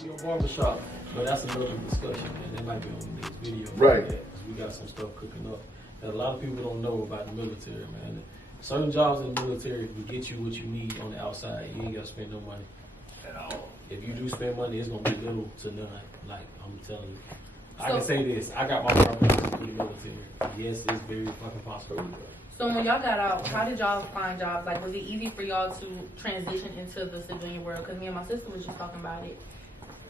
Studio Barbershop. But that's another discussion, and that might be on the next video. Right. Because we got some stuff cooking up that a lot of people don't know about the military, man. Certain jobs in the military will get you what you need on the outside. You ain't got to spend no money at all. If you do spend money, it's going to be little to none. Like, I'm telling you. I can say this. I got my barbershop through the military. Yes, it's very fucking possible. So when y'all got out, how did y'all find jobs? Like, was it easy for y'all to transition into the civilian world? Because me and my sister was just talking about it.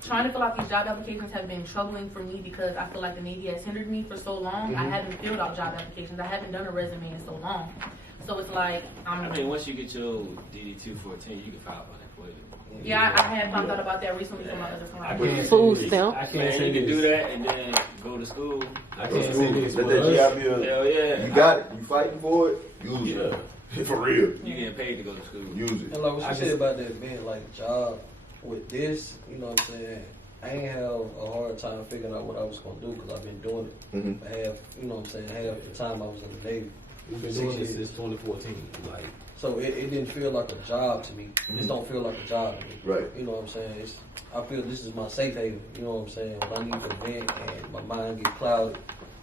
Trying to fill out these job applications have been troubling for me because I feel like the Navy has hindered me for so long. I haven't filled out job applications. I haven't done a resume in so long. So it's like, I mean, once you get your DD-214, you can file for that for you. Yeah, I had found out about that recently from my other friend. Food stamp. I can't say you can this. do that and then go to school. I can't say this. Let that GI Bill. Hell yeah. You got it. You fighting for it. Use it. For real. You getting paid to go to school. Use it. And like what you said about that being like job with this, you know what I'm saying? I ain't have a hard time figuring out what I was gonna do because I've been doing it. Half, you know what I'm saying? Half the time I was in the Navy. We've been doing this since 2014. Like, so it didn't feel like a job to me. This don't feel like a job to me. Right. You know what I'm saying? I feel this is my safe haven. You know what I'm saying? When I need to vent and my mind get clouded,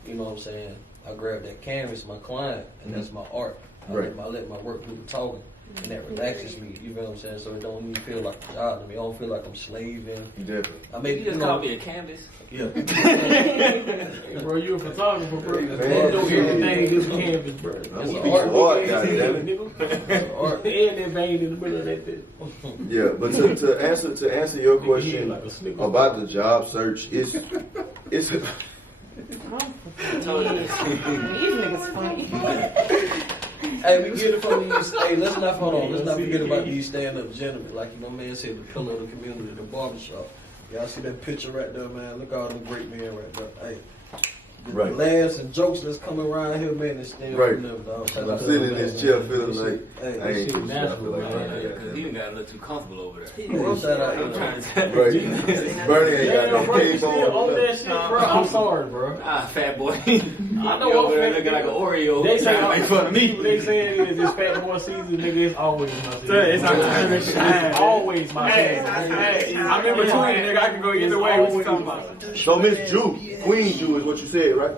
you know what I'm saying? I grab that canvas, my client, and that's my art. I let my work do the talking. And that relaxes me, you know what I'm saying? So it don't even feel like a job to me. I don't feel like I'm slaving. Definitely. You just call me a canvas? Yeah. hey, bro, you a photographer, bro. You do everything this canvas, bro. That's art, goddamn art. And that vein in the middle of that thing. Yeah, but to answer your question about the job search, it's These niggas funny. Hey, we get it from these. Hey, let's not forget about these stand-up gentlemen. Like my man said, the pillar of the community, the barbershop. Y'all see that picture right there, man? Look at all them great men right there. Hey, the laughs and jokes that's coming around here, man, is still remember, dog. I'm sitting in this chair feeling like I ain't shit natural, Because he done got a little too comfortable over there. Bernie ain't got no cape on that shit, bro. I'm sorry, bro. Fat boy. I know over there looking like an Oreo. They say make fun of me. They saying it's this fat boy season, nigga. It's always my season. It's our time to shine. It's always my season. I remember tweeting, nigga. I can go either way. What you talking about? So Miss Jew, Queen Jew is what you said, right?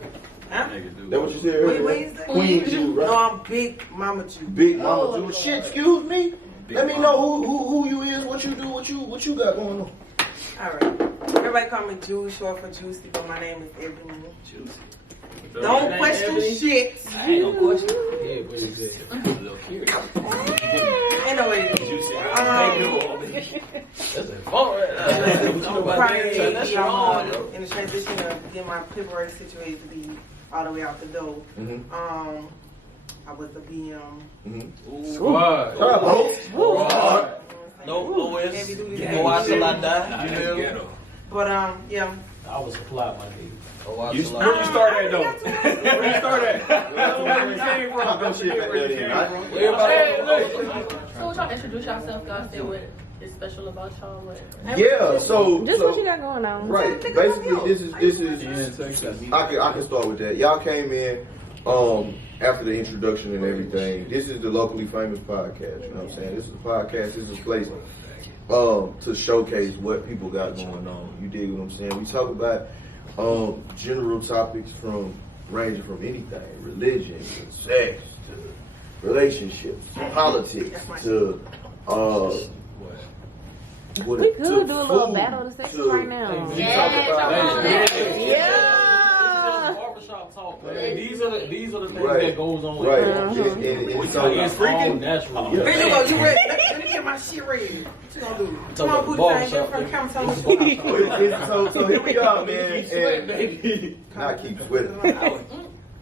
Huh? That what you said earlier? What is that? Queen Jew, right? No, I'm Big Mama Jew. Big Mama Jew. Shit, excuse me. Let me know who you is, what you do, what you got going on. All right. Everybody call me Jew, short for Juicy, but my name is Ebony. Juicy. Don't question shit. I ain't no question. Yeah, what is it? I'm a little curious. Anyway, Juicy. That's a phone probably I'm in the transition of getting my paperwork situated to be all the way out the door. I was the PM. Squad. No OS. Heavy duty. Go out till I die. But yeah. I was supplied my nigga. Where you start at though? Where you start at? Where you came from? So y'all introduce yourself, y'all say what is special about y'all? Yeah, so Just what you got going on. Right. Basically, this is. I can start with that. Y'all came in after the introduction and everything. This is the locally famous podcast. You know what I'm saying? This is a podcast. This is a place to showcase what people got going on. You dig what I'm saying? We talk about general topics ranging from anything, religion, to sex, to relationships, to politics, to We could do a little battle of the sexes right now. Yeah. Barbershop talk, man. These are the things that goes on. Right. And so it's freaking natural. You ready? Let me get my shit ready. What you gonna do? Come on, put that in front of the camera. Tell me so here we are, man. And not keep sweating.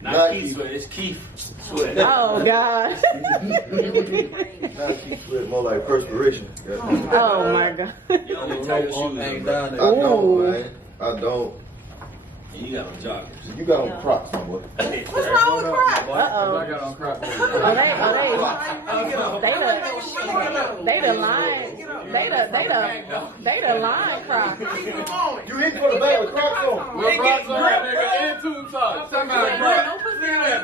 Not Keith Sweat, it's Keith Sweat. Oh, God. Not keep sweating, more like perspiration. Oh, my God. You don't tie your shoes. Ain't down I there. don't, man. I don't. You got on joggers. You got on Crocs, my boy. What's wrong with Crocs? I got on Crocs. They the line Crocs. You hit for the bag with Crocs on. With Crocs on, nigga, and tube tops. Somebody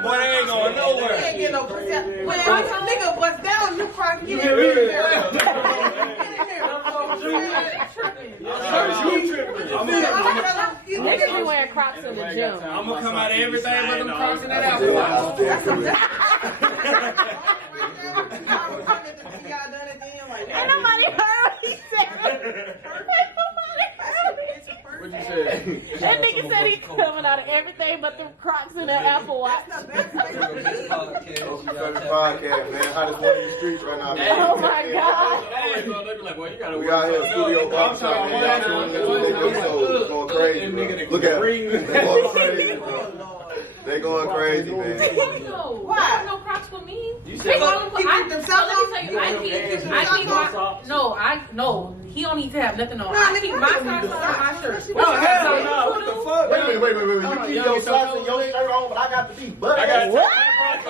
Boy, I ain't going nowhere. You ain't get no pussy. When a nigga bust down, you probably get in really there. you Niggas be wearing Crocs in the gym. I'm gonna come out of everything but them Crocs in that Ain't nobody heard what he said. What you say? That nigga said he's coming out of everything but them Crocs in the Apple Watch. Podcast, man. Hottest one in the streets right now. Oh my God. They be like, well, you gotta We work out here at Studio Barbershop, man. Going crazy, bro. Look at them. They going crazy, bro. They going crazy, man. Why? No Crocs for me. You They said all look- I- so let me tell you, I keep my, no, he don't need to have nothing on. I keep my socks on my shirt. No, hell no. What the fuck? Wait. You keep your socks and your shirt on, but I got to be butt. I got What? I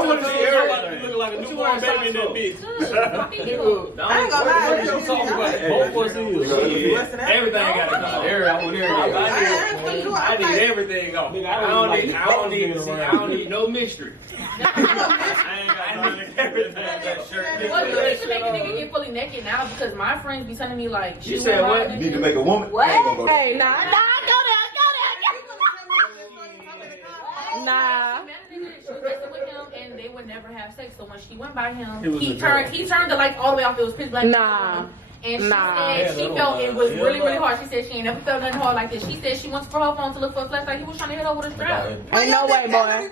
want to see everybody looking like a newborn baby in that bitch. I ain't gonna lie. both of us is. Everything got to come off. I need everything off. I don't need no mystery. I need everything. That shirt. Well, you need to make a nigga get fully naked now because my friends be telling me like, You said what? Need to make a woman. What? I ain't gonna go Hey, nah, go there. Nah. She met a nigga, she was messing with him, and they would never have sex. So when she went by him, he turned the light all the way off. It was pitch black. Nah. And she Nah. said she felt it was really, really hard. She said she ain't never felt nothing hard like this. She said she went for her phone to look for a flashlight. He was trying to hit her with a strap. Ain't no way, boy.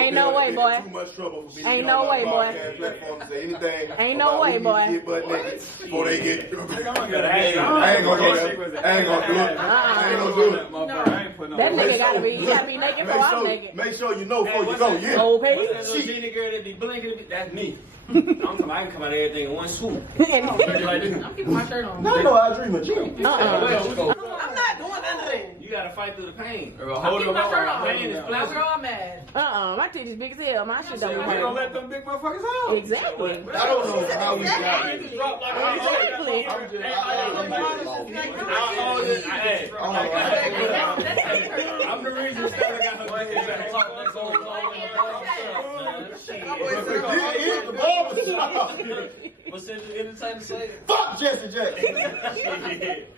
Ain't no way, boy. Too much trouble for me to Ain't get on no my way, boy. podcast platform and say anything Ain't no about way, who boy. needs to get butt naked before they get. I ain't I ain't gonna do it. I ain't gonna do it. I ain't gonna do it. That nigga gotta be, you gotta be naked before I'm naked. Make sure you know before you go. Yeah. Okay. That little genie girl that be blinking, that's me. I can come out of everything in one swoop. I'm keeping my shirt on. No, I dream of you. I'm not doing nothing. You gotta fight through the pain. I'm keeping my shirt on. Pain is That's pleasure. where I'm at. My titties big as hell. My shit don't We don't hurt. let them big motherfuckers out. Exactly. I don't know how we got here. Exactly. I'm the reason Stella got her Here's the barbershop. What's anytime to say? Fuck Jesse Jackson.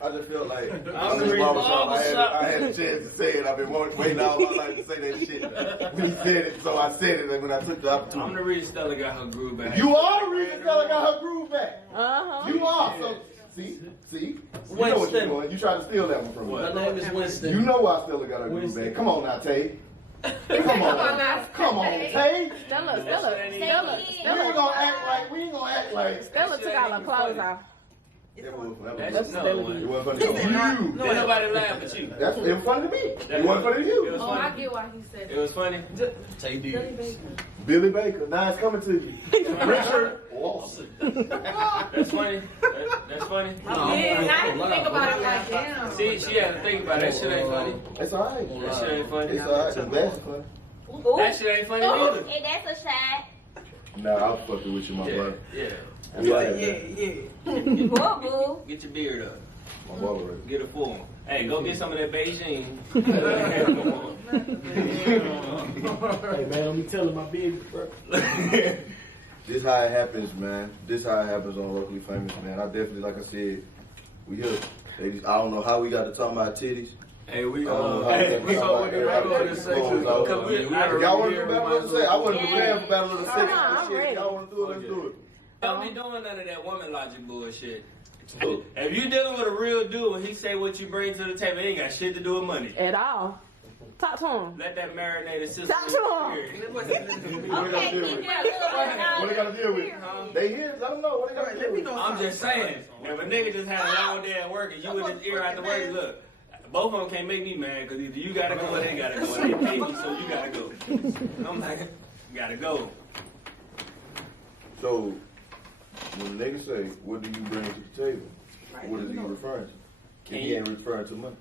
I just feel like I'm the this reason barbershop, I had a chance to say it. I've been waiting all my life to say that shit. When he said it, so I said it. And when I took the I'm opportunity, the reason Stella got her groove back. you are the reason Stella got her groove back. You are. So see, you know what you're Winston. doing. You try to steal that one from me. My name is Winston. You know why Stella got her groove back. Come on now, Tay. Come on, Tay. Stella. We ain't gonna act like. Stella took all her clothes off. It wasn't That's funny. no It wasn't funny to you. Did nobody laugh at you? That's it was funny to me. It wasn't funny to It you. was Oh, I funny. get why he said It it. was funny. Tay D. Billy Baker. Now it's coming to you. Richard Lawson. That's funny. That's funny. Yeah, I didn't think about it like, damn. See, she had to think about it. That shit ain't funny. It's alright. That shit ain't funny. It's alright. The best funny. That shit ain't funny either. And that's a shot. Nah, I'll fuck it with you, my Yeah, brother. yeah. That's right. Boo. Get your beard up. My brother. Get a full one. Hey, go get some of that Beijing. Hey man, don't be telling my business, bro. This how it happens, man. This how it happens on Locally Famous, man. I definitely, like I said, we here. I don't know how we got to talk about titties. Hey, we so what the regular say Y'all want to do Battle of the Sex? I wasn't prepared for Battle of the Sex. I'm Shit, ready. y'all want to do it? Let's do it. Don't be doing none of that woman logic bullshit. If you dealing with a real dude and he say what you bring to the table, it ain't got shit to do with money. At all. Talk to him. Let that marinated system. Talk to him. What they got to deal with? They here. Let them know what they got to deal with. I'm just saying, if a nigga just had a long day at work and you in his ear after work, look, both of them can't make me mad because either you gotta go or they gotta go. And they pay me, so you gotta go. And I'm like, gotta go. So, when the nigga say, what do you bring to the table? What is he referring to? He ain't referring to money.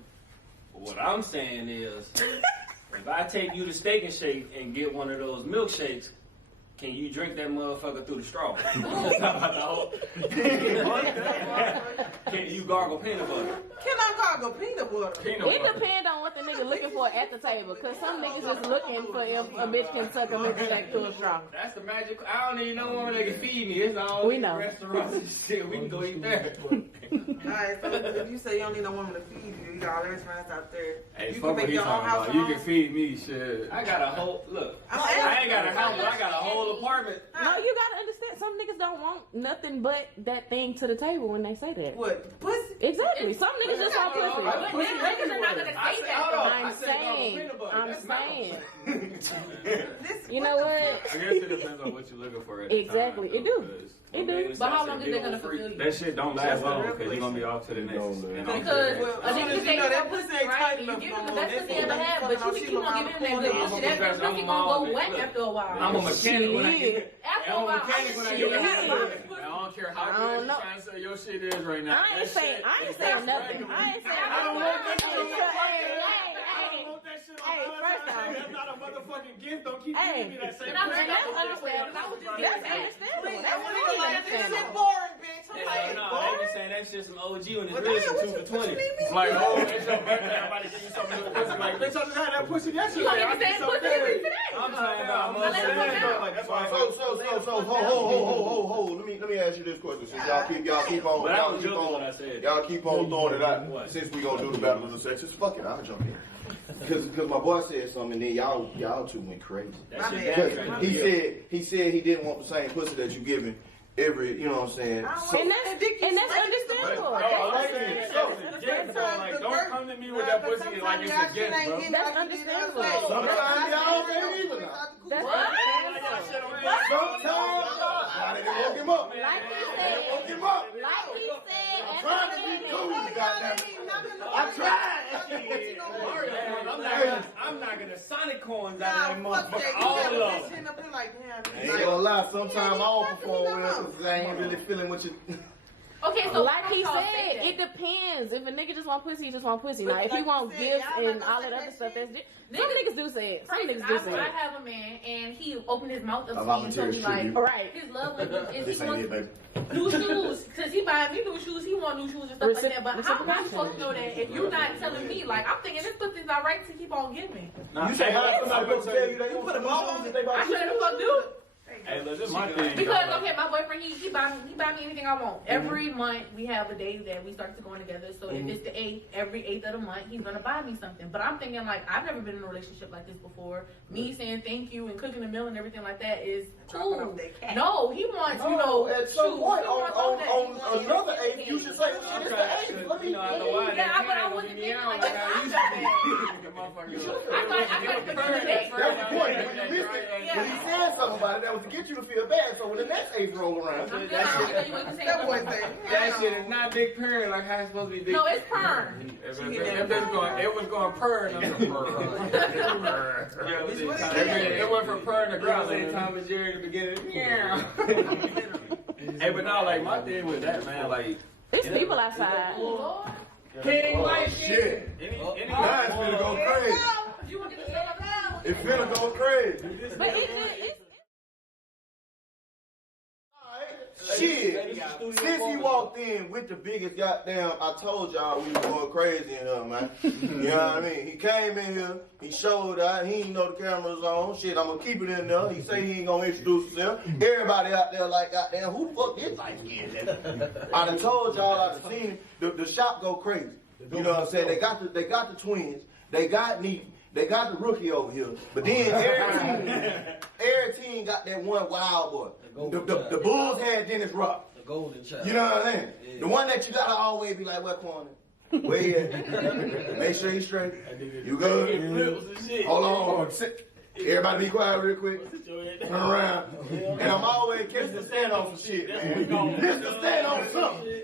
What I'm saying is, if I take you to Steak and Shake and get one of those milkshakes, can you drink that motherfucker through the straw? Can you gargle peanut butter? Can I gargle peanut butter? It depends on what the nigga looking for at the table. Cause some niggas just looking for if a bitch can suck a milkshake through a straw. That's the magic. I don't even know woman that can feed me. It's all We know. restaurants and shit. We can go eat there. Alright, so if you say you don't need no woman to feed you, you got all those friends out there. Hey, You fuck can what make he your own talking house. about. You can feed me, shit. I got a whole, look, I ain't got a house, but I got a whole apartment. No, you gotta understand. Some niggas don't want nothing but that thing to the table when they say that. What? Pussy? Exactly. Some niggas just want pussy. But niggas are not gonna say that. I'm saying. You know what? I guess it depends on what you're looking for at the Exactly. time, It do. It do. But how long is they gonna fulfill you? That shit don't last long because you're gonna be off to the next. Because a nigga say that that pussy pussy ain't right, tight and you enough give him no the more. best pussy That's ever what had, but you keep on giving him that good pussy. That pussy gonna go whack after a while. I'm a mechanic when I get Shit. After a I'm a while, mechanic when I shit. get it. I don't care how I good don't you know. trying to say your shit is right now. I ain't saying nothing. I ain't saying I don't want that shit on my Hey, I don't want that shit on Hey, my first time. off. That's not a motherfucking gift. Don't keep Hey. giving me that same And I'm shit. like, that's understandable. That was just That's getting understandable. Please, That's I'm really like, this is understandable. boring, bitch. I'm Yeah, like, no, I boring? ain't just saying that shit's some OG when it's Well, really damn, some 2 for 20. It's like, oh, it's your birthday. I'm about to give you something with pussy. Like, bitch, I just had that pussy yesterday. You don't even I say need pussy something every today. day. I'm saying, no, I'm Let it go down. like, that's why Hold. Let me ask you this question. Since y'all keep on, But I was joking when I said y'all keep on throwing it out. What? Since we gonna do the battle of the sexes, fuck it, I'll jump in. Because my boy said something, and then y'all two went crazy. that shit bad. gas right He there. said he didn't want the same pussy that you giving every, you know what I'm saying? And that's understandable. Don't come to me with that pussy like it's a gift, bro. That's understandable. Sometimes y'all ain't even. That's understandable. Why did they woke him up? Like he Woke said, him up. I'm Trying to be cool, goddamn. I tried. I'm knocking the Sonic coins Nah, out of that fuck motherfucker. that. All You of got them. this up here like, damn. Ain't gonna lie, sometimes I don't perform well because I ain't really feeling what you. Okay, so like he y'all said, say that. it depends. If a nigga just want pussy, he just want pussy. Now, But if he like want you said, gifts y'all and not all gonna that say other stuff, that that's some niggas do say it. Some niggas do say I it. have a man, and he opened his mouth up to me and volunteer told me like, tribute. Right. his love language is This he ain't it, wants baby. new shoes. Cause he buying me new shoes, he want new shoes and stuff like that. But how am I supposed to know that if you're not telling me? Like, I'm thinking this pussy's not right to keep on giving. You say how somebody supposed to tell you they You put a want ball some on shoes it. if they buy I shoes? should the fuck do. Hey, look, this is my thing. Because though, like, okay, my boyfriend he buy me anything I want. Every month we have a day that we start to go together. So if it's the 8th, every 8th of the month he's gonna buy me something. But I'm thinking like I've never been in a relationship like this before. Me saying thank you and cooking a meal and everything like that is Dropping cool. off that cat. No, he wants you know at some shoes. point He wants all that. on another eighth, you should say, "Shit, it's the 8th. Let me." you know, I know why. Yeah, but I wasn't thinking like that's not bad. The motherfucker. I thought the next That was the point. When you missed it, when he said something about it, that was to get you to feel bad. So when the next 8th roll around, I'm good. I don't tell you what to say. That boy say, That shit is not big purring like how it's supposed to be big. No, it's perm. If it was going purring, I'm purr. It went from purring to growl. Same time as Jerry in the beginning. Yeah. Hey, but now, like, my thing with that, man, like, There's people outside. King White shit. Any mine's finna go crazy. You want to get the stuff out? It's finna go crazy. But it's Shit, since he walked in with the biggest goddamn, I told y'all we was going crazy in here, man. You know what I mean? He came in here, he showed out, he didn't know the camera's on. Shit, I'm gonna keep it in there. He say he ain't gonna introduce himself. Everybody out there like, goddamn, who the fuck this light skin nigga? I done told y'all, I done seen the shop go crazy. You know what I'm saying? They got the twins, they got Neat, they got the rookie over here, but then every team got that one wild boy. The Bulls had Dennis Rock. The golden child. You know what I'm saying? Yeah. The one that you gotta always be like, what corner? Where he at? Make sure he's straight. You good? Hold on. Sit. Everybody be quiet real quick. Turn around. And I'm always catching the stand on some shit, man. Just to stand on something.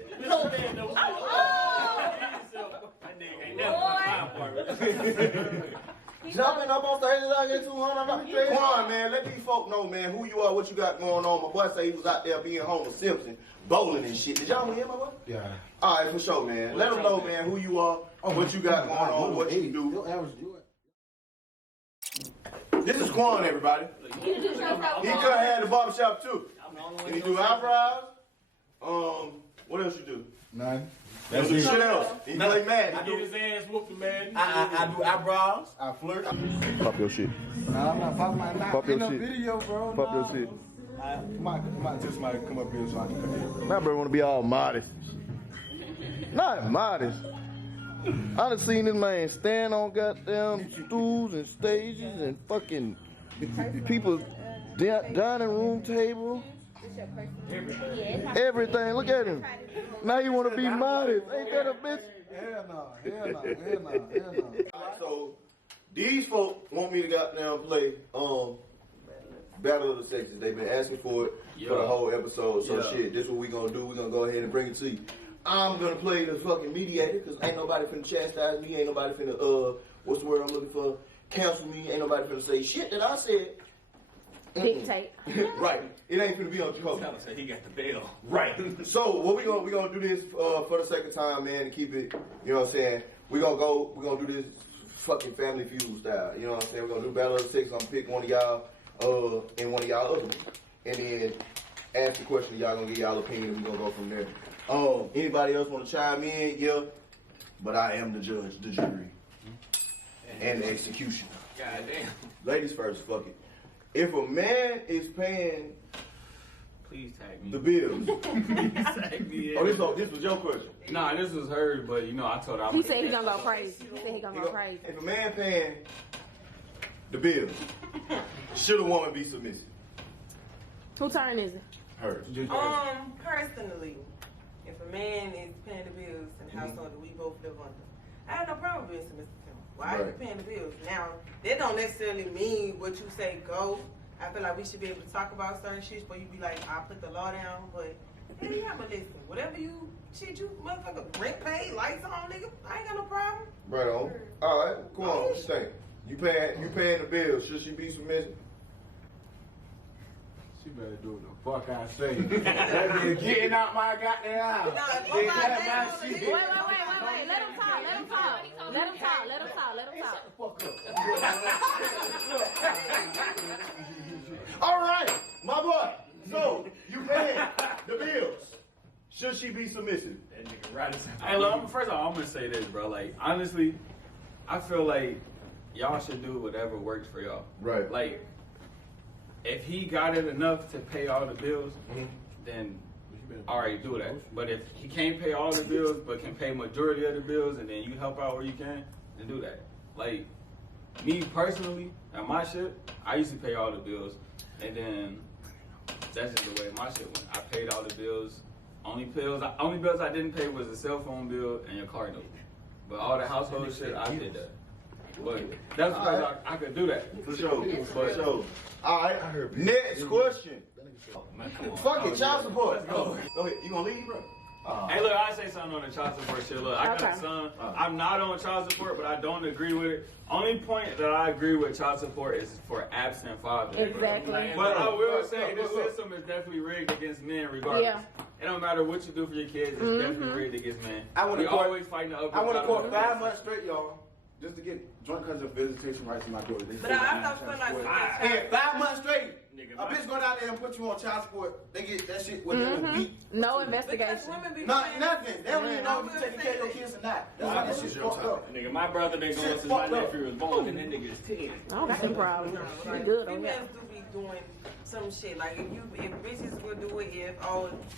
Jumping up on stages out here 200. Come on, man. Let these folk know, man, who you are, what you got going on. My boy say he was out there being Homer Simpson, bowling and shit. Did y'all hear my boy? Yeah. All right, for sure, man. Let them know, man, who you are, what you got going on, what you do. This is Quan, everybody. He could have had the barbershop too. Can he do eyebrows? What else you do? None. You do shit else. He play mad. I get his ass whooped, man. I do eyebrows. I flirt. Pop your shit. Nah, I'm not popping my Pop your in the shit. video, bro. Pop your Nah. shit. I might tell somebody to come up here so I can come in. My brother want to be all modest. Not modest. I done seen this man stand on goddamn stools and stages and fucking people's dining room table. Everything. Look at him. Now you want to be modest. Ain't that a bitch? Hell no. So these folk want me to goddamn play Battle of the Sexes. They've been asking for it for the whole episode. So shit, this is what we gonna do. We gonna go ahead and bring it to you. I'm gonna play the fucking mediator because ain't nobody finna chastise me. Ain't nobody finna what's the word I'm looking for? Cancel me. Ain't nobody finna say shit that I said. Dictate. Right. It ain't finna be on Jacolby. Tell us that he got the bill. Right. So what we gonna do this for the second time, man, to keep it, you know what I'm saying? We're gonna do this fucking Family Feud style. You know what I'm saying? We're gonna do Battle of the Six. I'm gonna pick one of y'all and one of y'all other ones. And then ask the question, y'all gonna get y'all opinion and we're gonna go from there. Anybody else wanna chime in? Yeah. But I am the judge, the jury, and the executioner. God damn. Ladies first, fuck it. If a man is paying Please tag me. the bills. Tag me in. This was your question. Nah, this was hers, but you know, I told her He said he gonna go crazy. He said he gonna go crazy. If a man paying the bills, should a woman be submissive? Whose turn is it? Hers. Personally, if a man is paying the bills in the household that we both live under, I have no problem being submissive to him. Why are you paying the bills? Now, that don't necessarily mean what you say go. I feel like we should be able to talk about certain shit where you be like, I put the law down, but hey, you have a listen. Whatever you motherfucker rent pay, lights on, nigga, I ain't got no problem. Right on. All right, come on. What you think? You paying the bills? Should she be submissive? She better do what the fuck I say. That be getting out my goddamn house. Wait. Let him talk. All right, my boy. So you paying the bills? Should she be submissive? Hey, look, first of all, I'm gonna say this, bro. Like, honestly, I feel like y'all should do whatever works for y'all. Right. Like, if he got it enough to pay all the bills, then all right, do that. But if he can't pay all the bills, but can pay majority of the bills, and then you help out where you can, then do that. Like, me personally, at my shit, I used to pay all the bills, and then that's just the way my shit went. I paid all the bills. Only bills I didn't pay was the cell phone bill and your car note. But all the household shit, I did that. But that's because I could do that. For sure. All right. Next question. Fuck it, child support. Let's go. Go ahead. You gonna leave, bro? Hey, look, I say something on the child support shit. Look, I got a son. I'm not on child support, but I don't agree with it. Only point that I agree with child support is for absent fathers. Exactly. But I will say the system is definitely rigged against men, regardless. Yeah. It don't matter what you do for your kids. It's definitely rigged against men. We always fighting the upper. I want to court 5 months straight, y'all, just to get joint cousin visitation rights to my daughter. But I thought feel like and 5 months straight. A bitch go down there and put you on child support, they get that shit within a week. No investigation. Nothing. They don't even know if you taking care of your kids or not. That's why that shit's fucked up. Nigga, my brother been going since my nephew was born, and that nigga is 10. I don't got them problems. We good on that. Females do be doing some shit. Like if bitches will do it if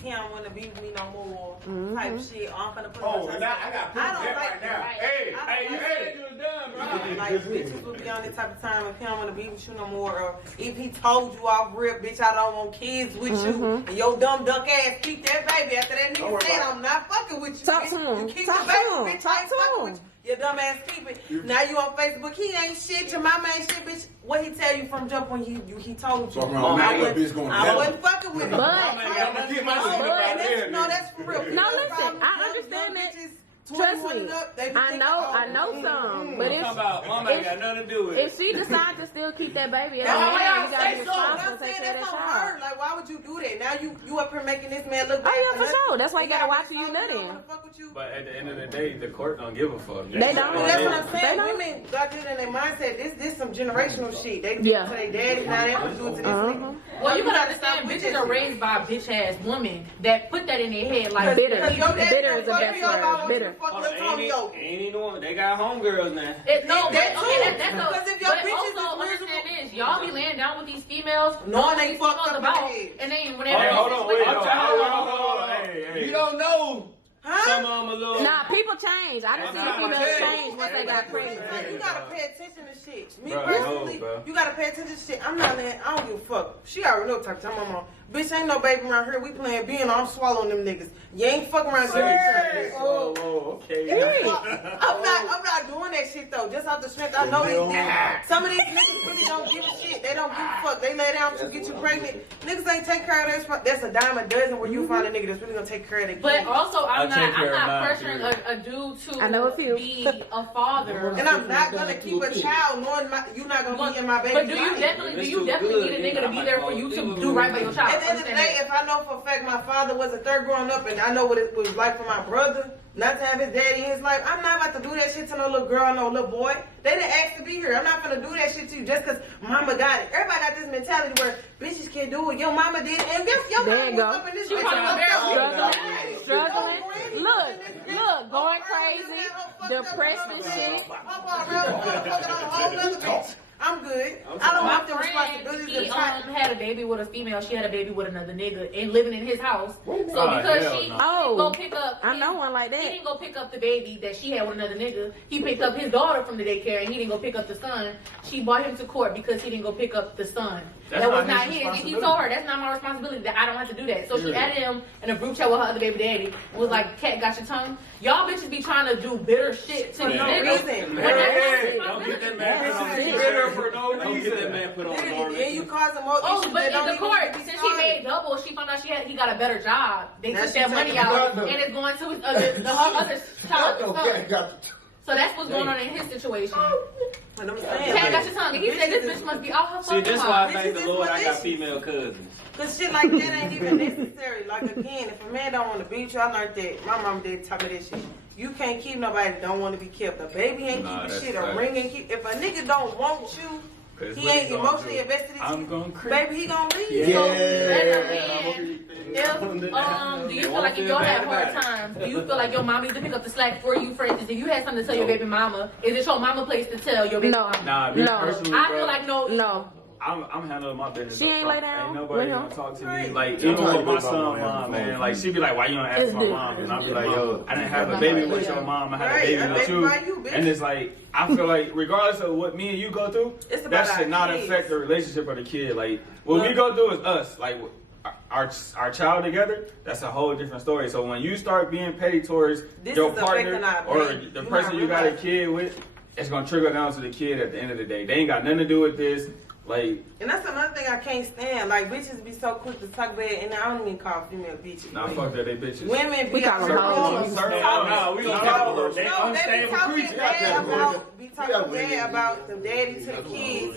he don't want to be with me no more type shit. I'm gonna put and I got proof of that right now. Hey, you said you was done, bro. Like bitches will be on this type of time if he don't want to be with you no more, or if he told you off rip, bitch, I don't want kids with you, and your dumb duck ass keep that baby after that nigga said I'm not fucking with you. Talk bitch. to him. You keep Talk the to baby, him. bitch. Talk I ain't to fucking him. with you. Your dumb ass keep it. Now you on Facebook, he ain't shit, your mama ain't shit, bitch. What he tell you from jump when he told you? I wasn't fucking with him. But I'm gonna get my shit up out there. No, that's for real. No, listen, I understand that. Trust me, I know some, but Mama ain't got nothing to do with it. if she decides to still keep that baby, as a man, you gotta be responsible and take care of that child. Like, why would you do that? Now you up here making this man look bad. Oh yeah, for sure. That's why you gotta watch who you let in. But at the end of the day, the court don't give a fuck. They don't. That's what I'm They saying. don't. Women got this in their mindset. This some generational shit. They Yeah. say daddy, now they have to do it to this nigga. Well, you gotta understand, bitches are raised by bitch ass women that put that in their head like Bitter. Cause your daddy Bitter is the fuck best your word. dog, Bitter. fuck your Antonio. Ain't even one. They got homegirls now. No, That but too. okay, that's Because if your but bitches also is understand this, y'all be laying down with these females, Knowing they these fucked females up about, in the head. and then Hey, whenever hold on, wait, situation- hold on. Hey. You don't know Some of them a little. Nah, people change. I done seen females change once they got pregnant. You gotta pay attention to shit. Me Bro, personally, bro. you gotta pay attention to shit. I don't give a fuck. She already know type of time I'm on. Bitch, ain't no baby around here. We playing being I'm swallowing them niggas. You ain't fucking around here. Oh, okay. I'm not doing that shit though. Just off the strength, I know these niggas. Some of these niggas really don't give a shit. They don't give a fuck. They lay down to get you pregnant. Niggas ain't take care of that. That's a dime a dozen where you find a nigga that's really gonna take care of that. But also, I'm not mine, pressuring a dude to I know a few. be a father. And I'm not gonna keep a child knowing you're not gonna be in my baby. But do you definitely need a nigga to be there for you to do right by your child? At the end of the day, if I know for a fact my father was a third growing up and I know what it was like for my brother not to have his daddy in his life, I'm not about to do that shit to no little girl, no little boy. They didn't ask to be here. I'm not gonna do that shit to you just because mama got it. Everybody got this mentality where bitches can't do it. Your mama did, and guess your There mama you was go. up in this She bitch. probably Struggling. Look, going crazy, depressed and shit. I'm good. I don't My want the friend, responsibilities she of child. had a baby with a female. She had a baby with another nigga and living in his house. So because hell she no. didn't go pick up, I know one like he that. didn't go pick up the baby that she had with another nigga. He picked up his daughter from the daycare and he didn't go pick up the son. She brought him to court because he didn't go pick up the son. That's that was not not his his. And he responsibility. told her that's not my responsibility. That I don't have to do that. So she added him in a group chat with her other baby daddy and was like, "Cat, got your tongue." Y'all bitches be trying to do bitter shit to For no niggas. reason. When that's Hey, not don't get that responsibility. man bitter for no Don't get that reason. man put on And you cause them more Oh, issues but that don't in the even court, need to be since he started. made double, she found out he got a better job. They Now took she that money taking out the- and it's going to his other child. So that's what's going on in his situation. But I'm saying, Cat got like, your tongue. And he said this bitch must be all her See, fucking that's why I mind. thank the This is Lord I got malicious. female cousins. cause shit like that ain't even necessary. Like again, if a man don't want to beat you, I learned that. My mom did tell me that shit. You can't keep nobody that don't want to be kept. A baby ain't Nah, keeping that's shit. A facts. ring ain't keep. If a nigga don't want you, 'Cause he what ain't gonna emotionally do? invested in I'm you. gonna creep. Baby, he gonna leave. Yeah. So, as a man, do you feel like if y'all have hard times, do you feel like your mom needs to pick up the slack for you? For instance, if you had something to tell your baby mama, is it your mama place to tell your baby No. mama? Nah, me No. personally, I bro, feel like No. I'm handling my business. She up ain't front. lay down Ain't nobody with him. gonna talk to me. Right. Like, You even know with my your son, mama mom, on the man. phone. Like, she be like, why you don't ask It's my different. mom? And I be It's like, yo, different. I didn't have a baby with your mom. I had a Right, baby a with baby you. by you, bitch. And it's like, I feel like, regardless of what me and you go through, It's about that our should not kids. affect the relationship of the kid. Like, what we go through is us. Like, our child together, that's a whole different story. So when you start being petty towards This your is partner affecting our or baby. the You person not you got a realize. kid with, it's gonna trickle down to the kid at the end of the day. They ain't got nothing to do with this. Like, And that's another thing I can't stand. Like bitches be so quick to talk bad, and I don't even call female bitches. nah, fuck that, they bitches. Women We be call out them here hoes. talking- No, we don't call her. They No, they be unstable talking creatures. bad about the daddy to the kids.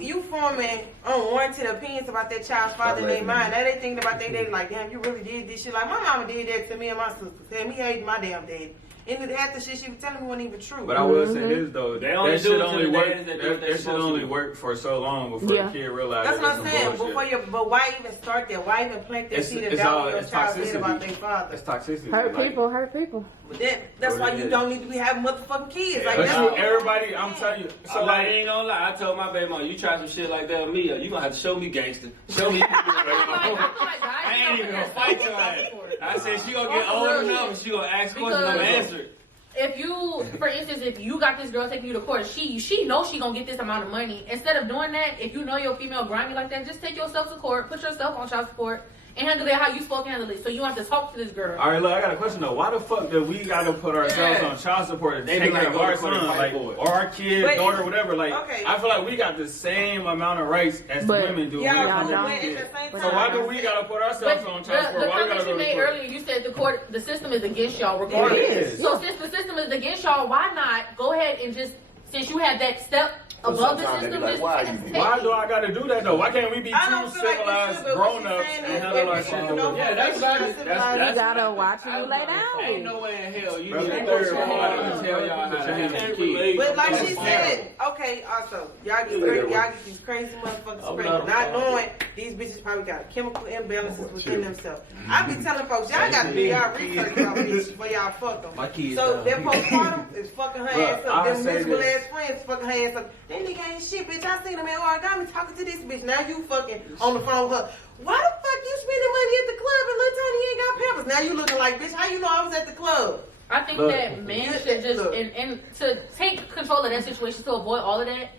You forming unwarranted opinions about that child's father in their mind. Now they thinking about their daddy like, damn, you really did this shit. Like my mama did that to me and my sister. Said me hating my damn daddy. And half the shit she was telling me wasn't even true. But I will say this though, They only that do shit it to only the work. daddies that do what they That shit supposed only to. work for so long before Yeah. the kid realizes That's what I'm it's saying. some bullshit. But why even start there? Why even plant that seed of doubt in your child's head about their father? It's toxicity. Hurt like, people, hurt people. But that's What why it you is. don't need to be having motherfucking kids. Like But that's you, what everybody, I'm telling you. So So like, I like, ain't gonna lie. I told my baby mom, you try some shit like that with me, you gonna have to show me gangster. Show me. I ain't even gonna fight your ass. I said she gonna get old enough and she gonna ask questions and I'm gonna answer it. If you, for instance, if you got this girl taking you to court, she knows she gonna get this amount of money. Instead of doing that, if you know your female grimy like that, just take yourself to court, put yourself on child support, and handle it how you supposed to handle it. So you don't have to talk to this girl. all right, look, I got a question though. Why the fuck do we gotta put ourselves on child support to They take be like, care of go to our court and son, fight like, for it. or our kid, But- daughter, whatever? Like, Okay. I feel like we got the same amount of rights as But- women do. Yeah, when it y'all comes to don't. but at kids. the same But So time, why do we gotta put ourselves But on child the support? Why we comment gotta you go to made court? earlier, you said the system is against y'all regardless. It is. So since the system is against y'all, why not go ahead and just, since you have that step above the sometimes they be system, like, just why take you- it. Why do I gotta do that though? Why can't we be I don't two feel like civilized you should, but what grown ups you're saying and is handle our if shit? you know Yeah, that's what I civilized, You gotta watch who you lay down Ain't with. no way in hell you Bro, need a you third can't party relate. to tell y'all how to You handle can't kids. relate. But like she That's said, okay, also, y'all get these crazy motherfuckers pregnant, not knowing these bitches probably got chemical imbalances within themselves. I be telling folks, y'all gotta do y'all research y'all bitches before y'all fuck them. My kids So down that here. postpartum is fucking her Look, ass up. I'll Them say miserable this. ass friends fucking her ass up. That nigga ain't shit, bitch. I seen him at Origami talking to this bitch. Now you fucking on the phone with her. Why the fuck you spending money at the club and little Tony ain't got pampers? Now you looking like, bitch, how you know I was at the club? I think that men should just, and to take control of that situation to avoid all of that,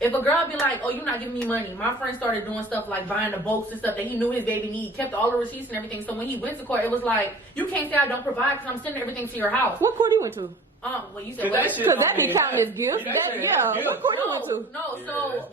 if a girl be like, oh, you're not giving me money, my friend started doing stuff like buying the boats and stuff that he knew his baby need, kept all the receipts and everything. So when he went to court, it was like, you can't say I don't provide because I'm sending everything to your house. What court he went to? Well, you said because that be counting as gift. What court he went to? No, so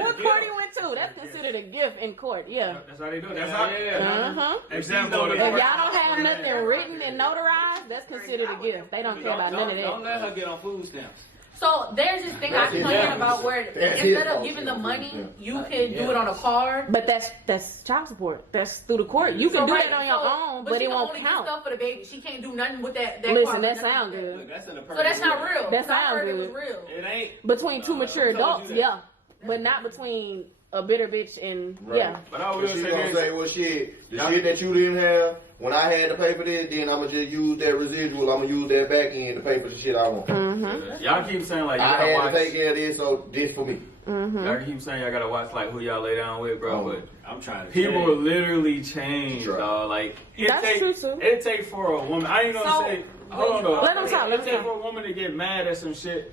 what court he went to? That's considered a gift in court. Yeah. That's how they do it. That's how. Example. If y'all don't have nothing written and notarized, that's considered a gift. They don't care about none of that. Don't let her get on food stamps. So there's this thing I keep hearing about where instead of giving the money, you can do it on a card. But that's child support. That's through the court. You can do that on your own, but it won't count. Stuff for the baby. She can't do nothing with that. Listen, card. that sound good. Look, that's in the So that's not real. That sound good. It was real. It ain't. Between two mature adults, yeah, but not between a bitter bitch and yeah. But I will She say gonna this. say, well, shit, the shit that you didn't have, when I had to pay for this, then I'ma just use that residual. I'ma use that back end to pay for the shit I want. Y'all keep saying like you I gotta had watch. to take care of this, so this for me. Y'all keep saying y'all gotta watch like who y'all lay down with, bro. But I'm trying to. people tell you. literally change, Sure. dog. Like That's true, too. It take for a woman. I ain't gonna say. Hold on, though. Let 'em talk, let 'em It take talk. for a woman to get mad at some shit.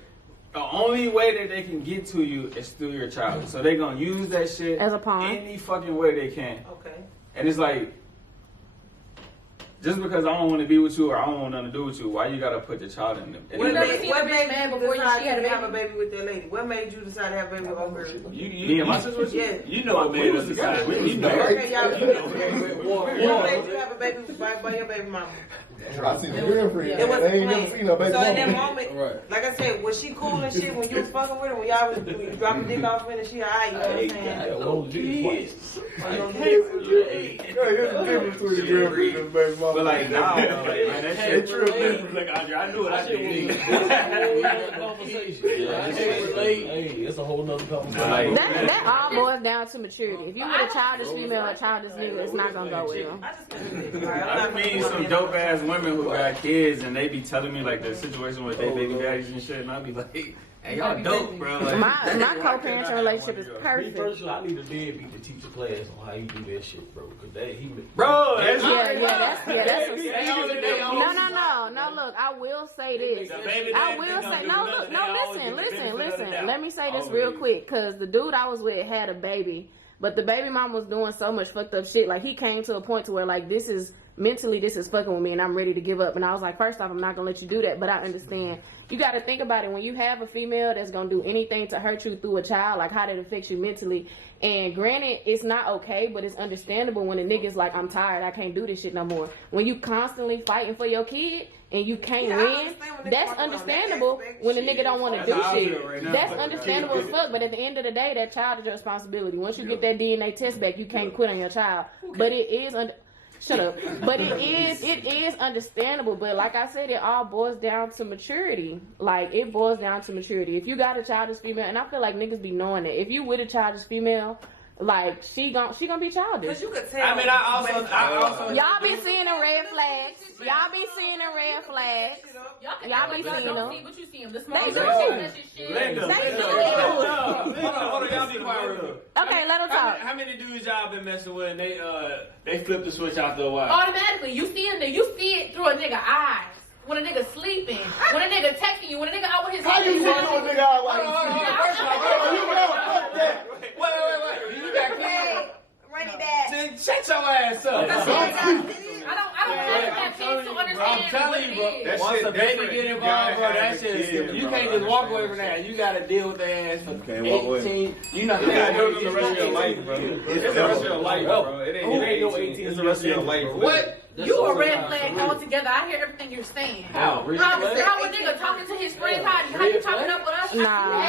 The only way that they can get to you is through your child. So they gonna use that shit As a pawn. any fucking way they can. Okay. And it's like, just because I don't want to be with you or I don't want nothing to do with you, why you gotta put the child in them? You never seen a bitch made mad you before decide she had a to have a baby? baby with that lady? What made you decide to have a baby with her? Me and my sister was Yeah. You know what we made was us together. decide. We was You know. married. Okay, y'all what made you have a baby by your baby mama? I seen her girlfriend. It was They ain't never planned. seen her baby So in that mama. moment, Right. like I said, was she cool and shit when you was fucking with her? When y'all was when you dropping dick off in and she alright, you know what I'm saying? Here's the difference between the girlfriend and the baby mama. But like now, like, man, that shit It's real different. Look, Andre, I knew what I did. Hey, it's a whole nother conversation. That all boils down to maturity. If you with a childish female or childish nigga, it's not gonna go well. I just couldn't I mean some dope ass women who got kids and they be telling me like the situation with their baby daddies and shit, and I be like, hey, y'all dope, bro. Like, My co-parenting relationship is Me perfect. personally, I need a deadbeat to teach a class on how you do that shit, bro. Because bro, that's That's no. Look, I will say this. I will say no. Listen. Let me say this real quick, cause the dude I was with had a baby, but the baby mom was doing so much fucked up shit. Like he came to a point to where like this is fucking with me, and I'm ready to give up. And I was like, first off, I'm not gonna let you do that, but I understand. You got to think about it. When you have a female that's gonna do anything to hurt you through a child, like how that affects you mentally. And granted, it's not okay, but it's understandable when a nigga's like, I'm tired, I can't do this shit no more. When you constantly fighting for your kid and you can't win, that's understandable when a nigga don't want to do shit. That's understandable as fuck, but at the end of the day, that child is your responsibility. Once you get that DNA test back, you can't quit on your child. But it is shut up. But it is understandable. But like I said, it all boils down to maturity. Like it boils down to maturity. If you got a childish female, and I feel like niggas be knowing that. If you with a childish female, like she gon' be childish. Cause you could tell. I mean, I also. Y'all be seeing the red flags. Y'all be seeing the red flags. Y'all be seeing them. But you see them. The small They do. Linda, They do. Hold on, y'all be quiet real quick. Okay, let them talk. How many dudes y'all been messing with and they flip the switch after a while? Automatically, you see it through a nigga eyes. When a nigga sleeping, when a nigga texting you, when a nigga out with his How you want to know a nigga out while Wait. You got kids? Run it back. Then shut your ass up. I don't have kids to understand. I'm telling you, bro. Once the baby get involved, bro, that shit is simple. You can't just walk away from that. You gotta deal with their ass for 18. You not you gotta do it for the rest of your life, bro. It's the rest of your life, bro. It ain't no 18. It's the rest of your life. What? You a red flag altogether. I hear everything you're saying. How a nigga talking to his friends? How you chopping up with us? Nah.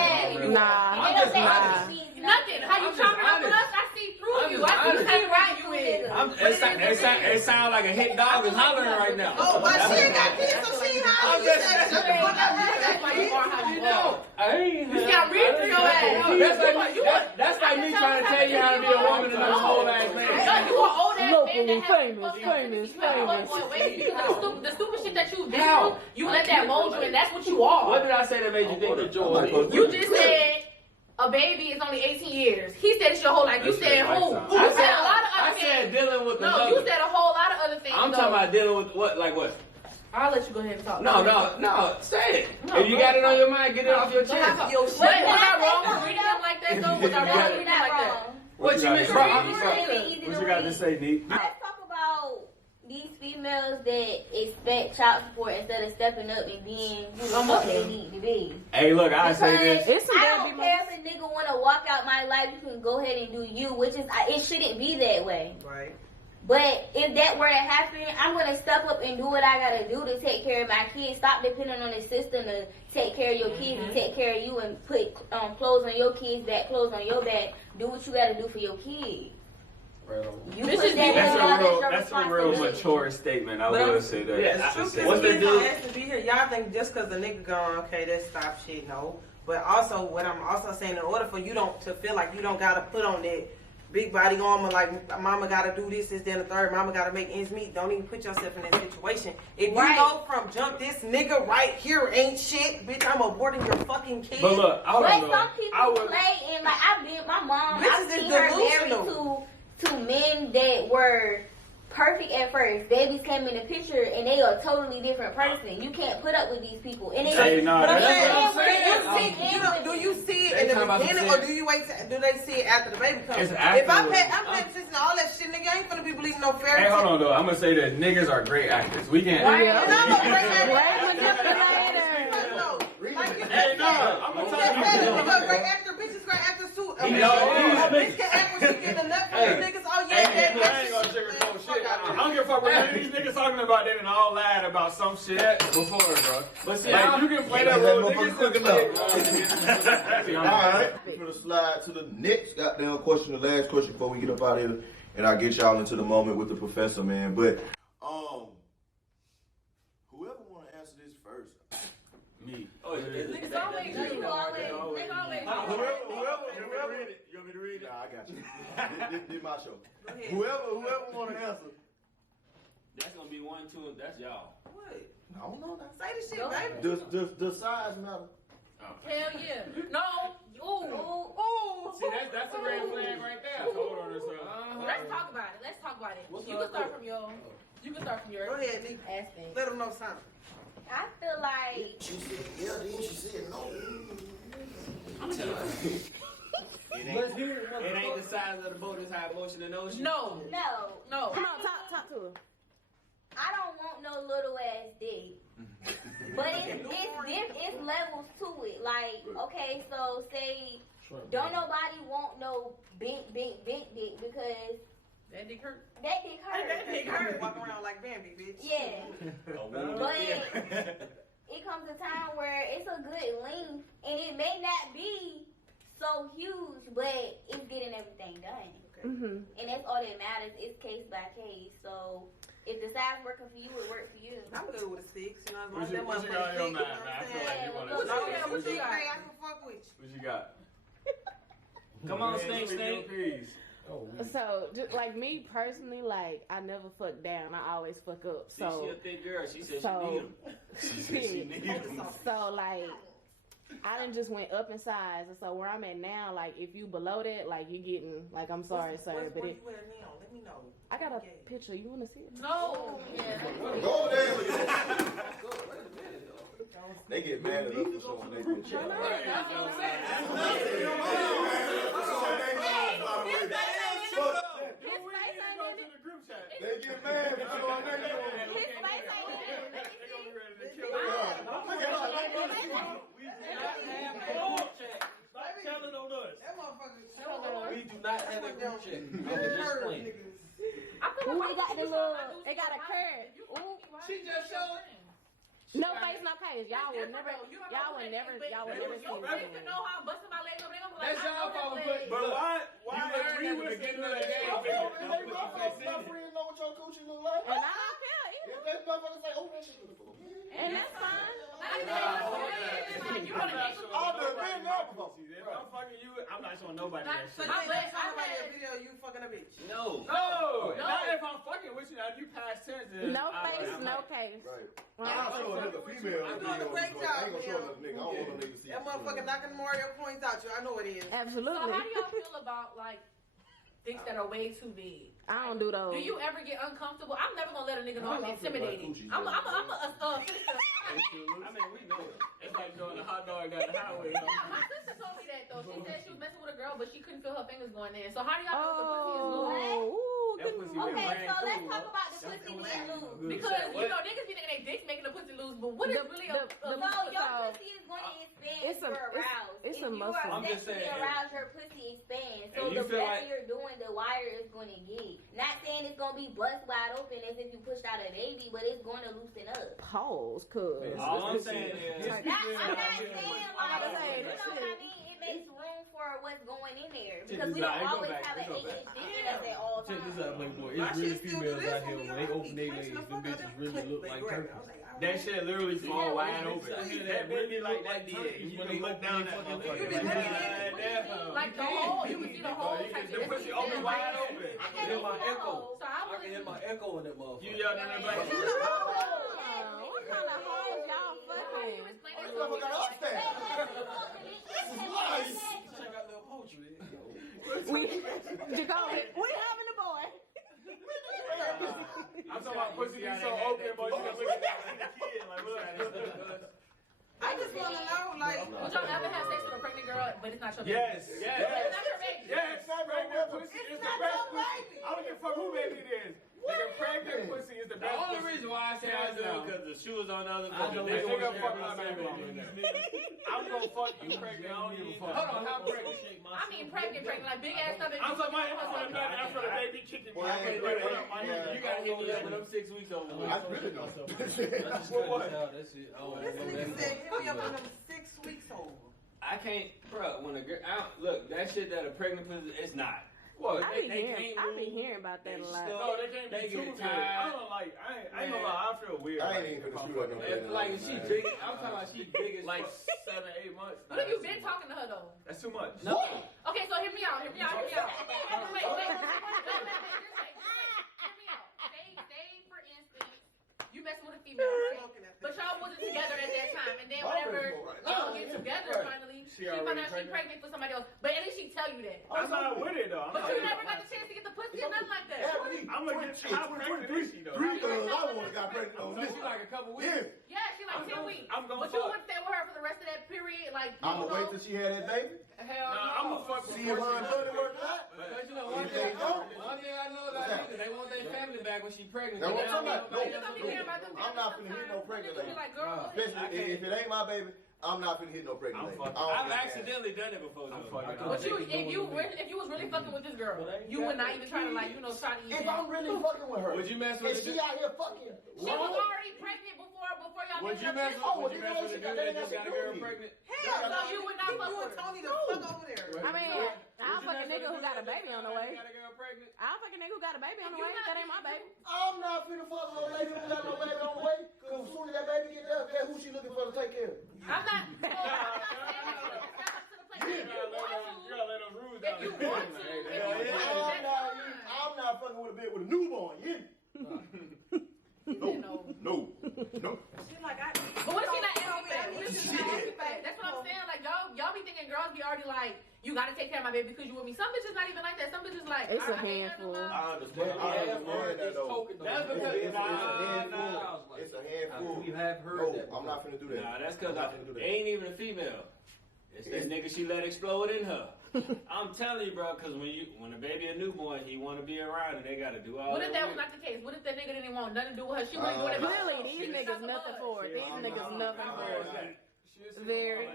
Nothing. How you chopping up with us? I see through you. I see the type of ride you in. It sound like a hit dog is hollering right now. Oh, but she ain't got kids, so she ain't I'm just saying. That's why you are how you are. I ain't. You see, I'm reading through your ass. That's like me trying to tell you how to be a woman and a whole ass man. You are old ass man that famous. The stupid shit that you've been through, you let that mold you, and that's what you are. What did I say that made you think that? You just said a baby is only 18 years. He said it's your whole life. You said who? You said a lot of other things. I said dealing with the No, you said a whole lot of other things. I'm talking about dealing with what? Like what? I'll let you go ahead and talk. No, say it. If you got it on your mind, get it off your chest. Was I wrong for reading him like that, though? Was I wrong for reading him like that? What you mean? What you got to say, Neat? Let's talk about these females that expect child support instead of stepping up and being who the fuck they need to be. Hey, look, I say this. I don't care if a nigga want to walk out my life. You can go ahead and do you, which is it shouldn't be that way. Right. But if that were to happen, I'm gonna step up and do what I gotta do to take care of my kids. Stop depending on the system to take care of your kids and take care of you, and put clothes on your kids' back, clothes on your back. Do what you gotta do for your kids. You put That's a real mature statement. I will say that. Yeah, it's true. What's the deal? Has to be here. Y'all think just because the nigga gone, okay, let's stop shit. No. But also, what I'm also saying, in order for you to feel like you don't gotta put on that big body armor, like mama gotta do this, then the third, mama gotta make ends meet. Don't even put yourself in that situation. If you go from jump, this nigga right here ain't shit, bitch, I'm aborting your fucking kid. But look, I don't know. Some people play, and like I've been, my mom, I've seen her married to men that were perfect at first. Babies came in the picture and they are a totally different person. You can't put up with these people. And do you see it in the beginning, or do you wait? Do they see it after the baby comes? If I'm paying attention to all that shit, nigga, I ain't gonna be believing no fairy tale. Hey, hold on though. I'm gonna say that niggas are great actors. We can't. I'm gonna tell you. Great actor, bitches, great actors too. Bitch can act when she getting enough for these niggas. Oh yeah, I ain't gonna sugarcoat shit. I don't give a fuck what any of these niggas talking about. They done all lied about some shit before, bro. But see, like, you can play that role. Niggas quick enough. Alright, we're gonna slide to the next goddamn question, the last question before we get up out of here, and I get y'all into the moment with the professor, man. But whoever wanna answer this first. Me. Niggas always do. Niggas always do. Whoever. You want me to read it? Nah, I got you. This my show. Whoever want to answer. That's gonna be 1, 2. That's y'all. What? No. Say this shit, baby. Does size matter? Hell yeah. No. Ooh. See, that's a red flag right there. Hold on a second. Let's talk about it. You can start from your. Go ahead, Nick. Aspect. Let them know something. I feel like She said yeah, then she said no. I'm telling you. It ain't the size of the boat, it's how motion in the ocean. No. no. Come on, talk to her. I don't want no little ass dick. But it's levels to it. Like, okay, so say don't nobody want no big dick because that dick hurt. That dick hurt. Walk around like Bambi, bitch. Yeah. But it comes a time where it's a good length and it may not be so huge, but it's getting everything done. Okay. Mm-hmm. And that's all that matters. It's case by case. So if the size working for you, it work for you. I'm good with a 6. You know, what you got on your mind, man? I feel like you want to. What you got? I can fuck with you. What you got? Come on, Stink. So, just like me personally, like I never fuck down. I always fuck up. So she a thick girl. She said she need him. She said she need him. So like, I done just went up in size, and so where I'm at now, like if you below that, like you getting like I'm sorry, sir, but it. Let me know. I got a picture. You want to see it? No. Go over there. They get mad at us for showing their picture. They get mad for showing their We do not have a group chat. I'm just playing. Ooh, it got a curve. Ooh. She just showed. No face, no case. Y'all will never see this. You know how I'm busting my leg over there? That's y'all fault. But why you learned at the beginning of the game? My friends know what your coochie look like. And I don't care either. If that motherfucker say, oh, that shit look cool. And that's fine. want nobody that So shit. you ain't gonna show I nobody had- a video of you fucking a bitch. No. No, not if I'm fucking with you. Now, if you past tense, then No I- face, I'm no like, case. Right. Well, I'm not showing another female. I'm doing a great job, I ain't gonna show man. another nigga. I don't want no nigga to see. That motherfucker knocking Mario points out you. I know it is. Absolutely. So how do y'all feel about like things that are way too big? I don't do those. Do you ever get uncomfortable? I'm never gonna let a nigga know I I'm don't feel like intimidated. coochie, I'm man. I mean, we know it. It's like doing a hot dog down the highway. Yeah, my sister told me that though. She said she was messing with a girl, but she couldn't feel her fingers going in. So how do y'all know the pussy is loose? Oh, That pussy ooh, been Okay, ran so let's through, talk huh? about the pussy being loose. Because you know niggas be thinking they dicks making the pussy loose, but what is really a So your So, pussy is going to expand it's if a- you're aroused. it's a if you muscle. are I'm just sexually saying, aroused, your pussy expands. So and you the feel better like- you're doing, the wider it's going to get. Not saying it's going to be bust wide open as if you pushed out a baby, but it's going to loosen up. pause, cuz. All I'm saying is, I'm not saying I'm like, saying, you know this what shit- I mean? It makes room for what's going in there. Check Because this we out. don't It go always back. have It an go 8-inch back. dick in us at all Check this times. out, Playboy. My It's really shit still do females this out when here we when they all open be their clenching legs, the them fuck out bitches of really them look click like leg right now. I turkeys. was like, That shit literally fall wide open. That baby like that turkeys did. when they open down their that fucking motherfucker. legs. like the whole, you can see the whole type The pussy open wide open. I can hear my echo. So I can hear my echo in that motherfucker. You yelled in the back. Oh, what kind of hoes y'all fucking? This motherfucker got upstairs. Check out little poetry. Jacolby, we having a boy. I'm talking about pussy be so open, but you can look at that kid like, look. I just want to know, like, Would y'all ever have sex with a pregnant girl, but it's not your baby? Yes, It's yes, not your baby. yes. Pregnant pussy is the not best your pussy. baby. I don't give a fuck who baby it is. Nigga, pregnant pussy is the the best only pussy. reason why I say I do it because the shoes on the other I foot. don't That know nigga what's fuck going my on baby. in there. I'm gonna fuck you pregnant. I don't give a fuck. Hold on, how pregnant? I mean pregnant, like big ass stomach. I'm talking about that's for the baby kicking me. Well, I can't do yeah, it. What up, my yeah. nigga? You gotta hit me up when I'm 6 weeks old. I really don't. That's it. I don't this know nigga that. said, hit me up when I'm 6 weeks old. I can't, bro. When a girl, look, that shit that a pregnant pussy, it's not. What? I be They hearing, can't I be move. hearing about that a lot. No, they can't They be too get good. tired. I don't like. I ain't gonna lie. I feel weird. I ain't even finna shoot at no It's like if she big, I'm talking about she big as Like fuck. 7-8 months. What have you been talking to her though? That's too much. Okay, so hear me out. Wait. Hear me out. Say for instance, you messing with a female, right? But y'all wasn't together at that time, and then whenever y'all get together finally, she found out she pregnant for somebody else. But at least she tell you that. I'm not with it though. But you never got the chance to get the pussy or nothing like that. I'm gonna get how pregnant is she though? 3 girls I want got pregnant on this. She like a couple weeks. Yeah. Yeah, she like 10 weeks. I'm gonna But you fuck. wouldn't stay with her for the rest of that period, like you I'm gonna know? wait till she had that baby. Hell no. I'm gonna fuck See if her and Buddy work out. But you know, If they don't, one thing I know about niggas, they want their family back when she pregnant. That's what They I'm don't talking need about. Niggas don't be caring about them I'm not finna hit no sometimes. pregnant Niggas be lady. like, girl, Especially if it ain't my baby, I'm not finna hit no pregnant lady. I don't I've think accidentally done it before. I'm Though. fucking. but if you was really fucking with this girl, you would not even try to like, try to eat. if I'm really fucking with her, Would you mess and with she out here fucking, She was already pregnant before y'all Would met you her. mess with? Oh, Would you well, mess with a you dude know that she just got a got girl that pregnant? Hell no, you would not fuck you with and her. Tony the fuck over there. I mean, I'll fuck a nigga who got a baby on the way. Got a girl pregnant. I'll fuck a nigga who got a baby on the way. That ain't my baby. I'm not finna fuck no lady who got no baby on the way. Cause as soon as that baby get there, guess who she looking for to take care of? I'm not saying that You gotta let those rules down. if you want to, I'm not fucking with a bitch with a newborn. Yeah. No. She like, But what if she not asking? What if she not asking? That's what I'm saying. Like y'all be thinking girls be already like, you gotta take care of my baby because you with me. Some bitches not even like that. Some bitches like, It's a I ain't handful. I understand. I understand that though. That's because It's a handful. It's a handful. You have heard that. No, I'm not finna do that. Nah, that's because I'm not finna do it that. ain't even a female. It's that nigga she let explode in her. I'm telling you, bro, because when a baby a newborn, he want to be around and they got to do all What if that was work. not the case? What if that nigga didn't want nothing to do with her? She wasn't doing it by herself. Clearly, these niggas nothing for it. These niggas nothing for it. Very.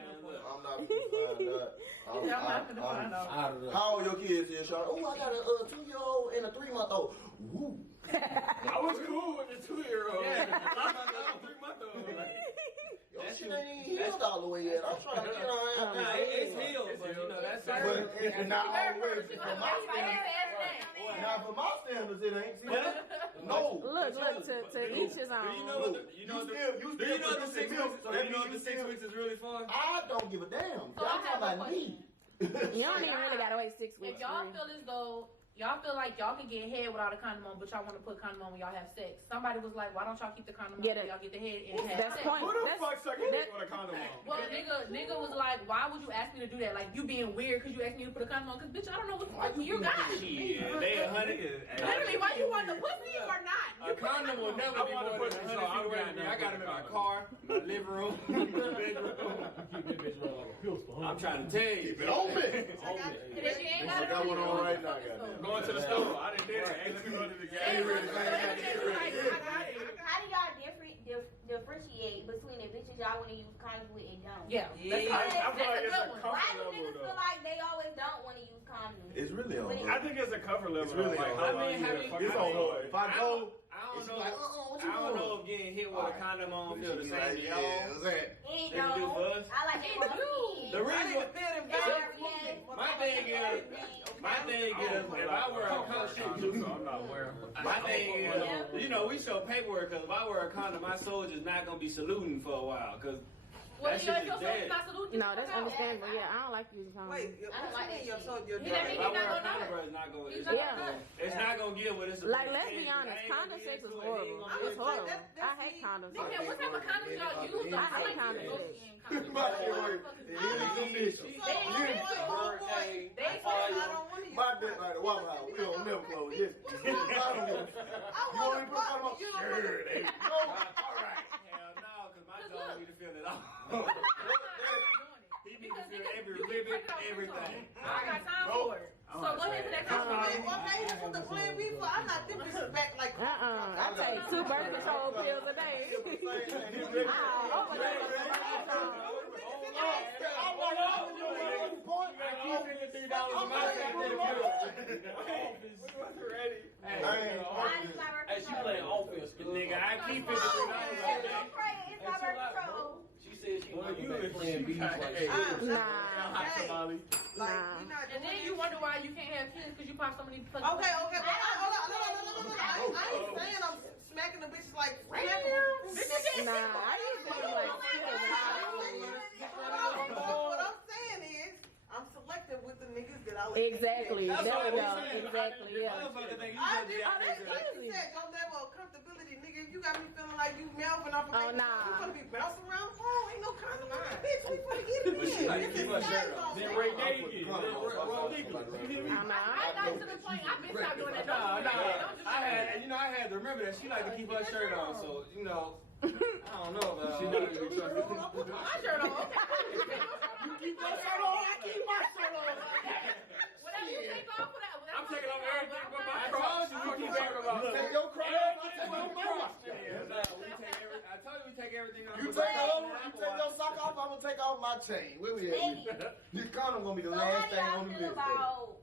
I'm not finna find out. Out of the. How old your kids is, Sean? Oh, I got a 2-year-old and a 3-month-old. Woo. I was cool with the 2-year-old. I'm a 3-month-old. Like, Your shit ain't even healed all the way yet. I'm trying to, Nah, it's healed, but you know, that's But it's not always She for gonna my make standards. his ass Now, for my standards, it ain't. See, no. Look, to each his Do you know own. what the, You do still you know what the producing 6 milk, weeks? so Do that you know what means the you 6 still- weeks is really for? I don't give a damn. So I I'm have talking a about me. You don't even really gotta wait 6 weeks. If y'all feel as though y'all feel like y'all can get head without a condom on, but y'all want to put condom on when y'all have sex. Somebody was like, "Why don't y'all keep the condom on when y'all get the head and have That's sex?" point. Who the fuck sucking dick with a condom on? Well, nigga was like, "Why would you ask me to do that? Like, you being weird because you asked me to put a condom on? Because bitch, I don't know what the fuck you got." Yeah, they 100. Literally, why you want the pussy or not? A condom will never I be want to more put than this 100 on. feet around me. I got them in my car, my living room, bedroom. I'm trying to tell you. Keep it open. I I got one on right now, goddamn. Going to the store. I done did it. Ain't looking under the gas. How do y'all differentiate between the bitches y'all want to use condoms with and don't? Yeah. I feel like it's a Why comfort do level niggas feel though. like they always don't want to use condoms? It's really on. I think it's a cover level. It's really like, on. how long I mean, you have been you- fucking It's on hard. If I go, I don't it's know. like, what I you don't doing? know if getting hit with a condom on feel the same to y'all. Yeah, what's that? It They do don't. buzz. I like it raw. The reason, my thing is, if I wear a condom, I'm not wearing one. my thing is, you know, we show paperwork because if I wear a condom, my soldier's not gonna be saluting for a while because Well, that your shit is soldier's dead. not saluting. No, that's understandable. Yeah, I don't like using condoms. Wait, I don't what like you mean that your shit. soldier? He that If mean I he wear a not gonna condom, know. bro, it's not gonna. It's Yeah. not gonna. It's not gonna give what it's. Like, let's be honest, condom sex is horrible. It's horrible. I hate condom sex. Okay, what type of condoms y'all use? I hate condom sex. My dick like the Waffle House. We don't never close this. You want to put condom on? Sure, there you go. All right. Hell no, because my dog need to feel it all. He needs to feel every ribbon, everything. I got time for it. So go ahead to that conversation. Okay, this is the plan we for. I'm not them bitches back like. I take 2 birth control pills a day. I overdose Hey, she playing offense, Nigga, I keep it $3 She said she Well, wanted you to is playing bees like hey. shit. Nah. And then you wonder why you can't have kids because you pop so many fucking. Okay, hold on. I ain't saying I'm smacking the bitches like. Nah, I usually like What I'm saying is, I'm selective with the niggas that I like. exactly. There That's we what go. I'm saying. Exactly. Yeah. Motherfucker think you I gonna do. be out Like there. you said, your level of comfortability, nigga. If you got me feeling like you Melvin off of Oh, you nah. gonna be bouncing around the phone. Ain't no condom on that bitch. We finna get it in. like, This keep is her sex shirt off. Then Ray Gay again. Ron Nicholas. You hear me? I'm not. I got to the point. I've been stopped doing that. I had to remember that she like to keep her shirt on, so you know, I don't know about. She not even trusting. My shirt on. Okay. You keep your shirt on, I keep my shirt on. Whatever you take off, whatever. I'm taking off everything but my I cross. told you we keep everything. Take your crown off, I take off my watch. I told you we take everything off. You take your sock off, I'm gonna take off my chain. Where we at? This condom gonna be the So last how do thing on y'all the feel list. about,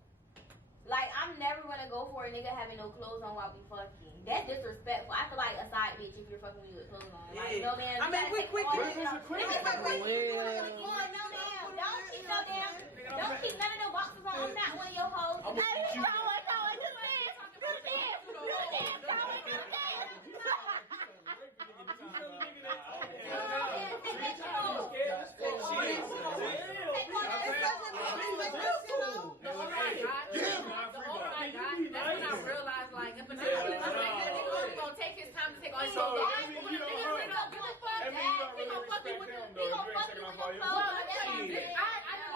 like, I'm never gonna go for a nigga having no clothes on while we fucking. That's disrespectful. I feel like a side bitch if you're fucking me with clothes on. Like, no man. I mean, quick. No ma'am. Don't keep none of the boxes on. I'm not one of your hoes. I'm gonna beat you. That's when I realized, like, if a nigga gonna take his time to take all his clothes off, but when a nigga really don't give a fuck, he gonna fuck you with the, he gonna fuck you with your clothes.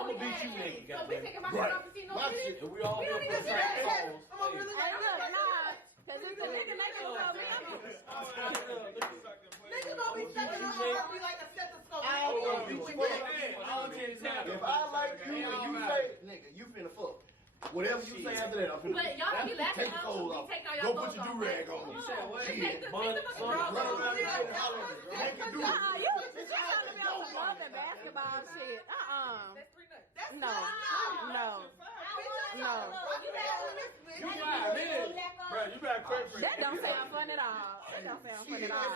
I'm gonna beat you naked. So we taking my shirt off to see no bitches? And we all We don't gonna even put do some that. clothes. Hey, look, nah. Because if the nigga naked tell me, I'm Nigga gonna be sucking on her, be like a stethoscope. If I like you and you say, nigga, you finna fuck. Whatever you say after that, I'm finna But y'all be laughing take the at clothes us. off. We take all your Go clothes put your off. do-rag on. You said what? Shit. Take the fucking drawers off. Make it do it. nah, you was just telling me I was love that basketball shit. That's 3 nuts. That's No. No. You 5 minutes. Bro, you better quit for That don't sound fun at all. That don't sound fun at all.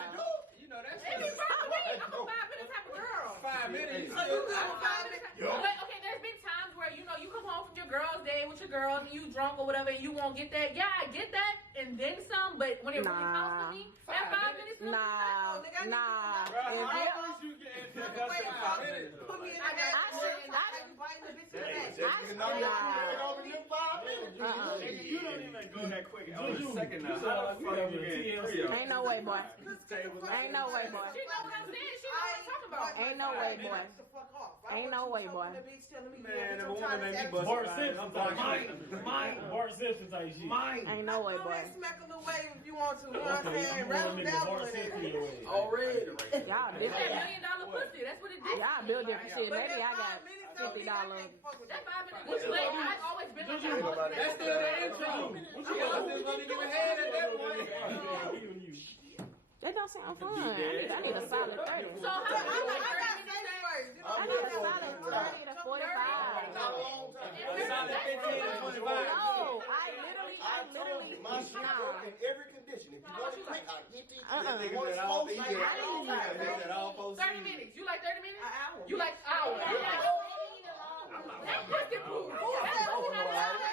You know that It be shit. wrong with me. I'm a 5 minute type of girl. 5 minutes. So you good for 5 minutes? But okay, there's been times where you know you come home from your girls' day with your girls and you drunk or whatever and you won't get that. Yeah, I get that and then some. But when it really comes to me, that 5 minutes. Nah. Bro, how much you get into that 5 minutes? Put me in I the bitch in the back. You don't even go that quick. Oh, Juju, second now. you How the fuck you get three of them? Ain't no way, boy. Cause Ain't no way, boy. She know what I'm saying. She know what I'm talking about. Ain't no way, boy. Ain't no way, boy. Man, if a woman made me bust Bart a Simpson type shit. Bart Simpson type shit. Ain't no way, Go boy. ahead, smack a little wave if you want to. You know what I'm Okay, saying? I'm Rattle gonna make a down Bart with Simpson it. your way. Already. Y'all It's different. that $1 million pussy. That's what it is. Y'all build different shit. But Maybe that I 5 got minutes don't mean I $50. can't fuck with That you. 5 minutes was late. I've always been like that. That's still the intro. What I wasn't gonna give a head at that point. That don't sound fun. I need a solid 30. So how I many got like 30 savings minutes? first. You know I what need a I'm saying? solid 30 to 45. It's not that 15 to 25. No, I literally, My shit nah. work in every condition. If you want to quick, I'll get these. Uh-uh. Once post, I get all. 30 minutes. You like 30 minutes? An hour. You like hour. You like that pussy poo. That pussy not allowed.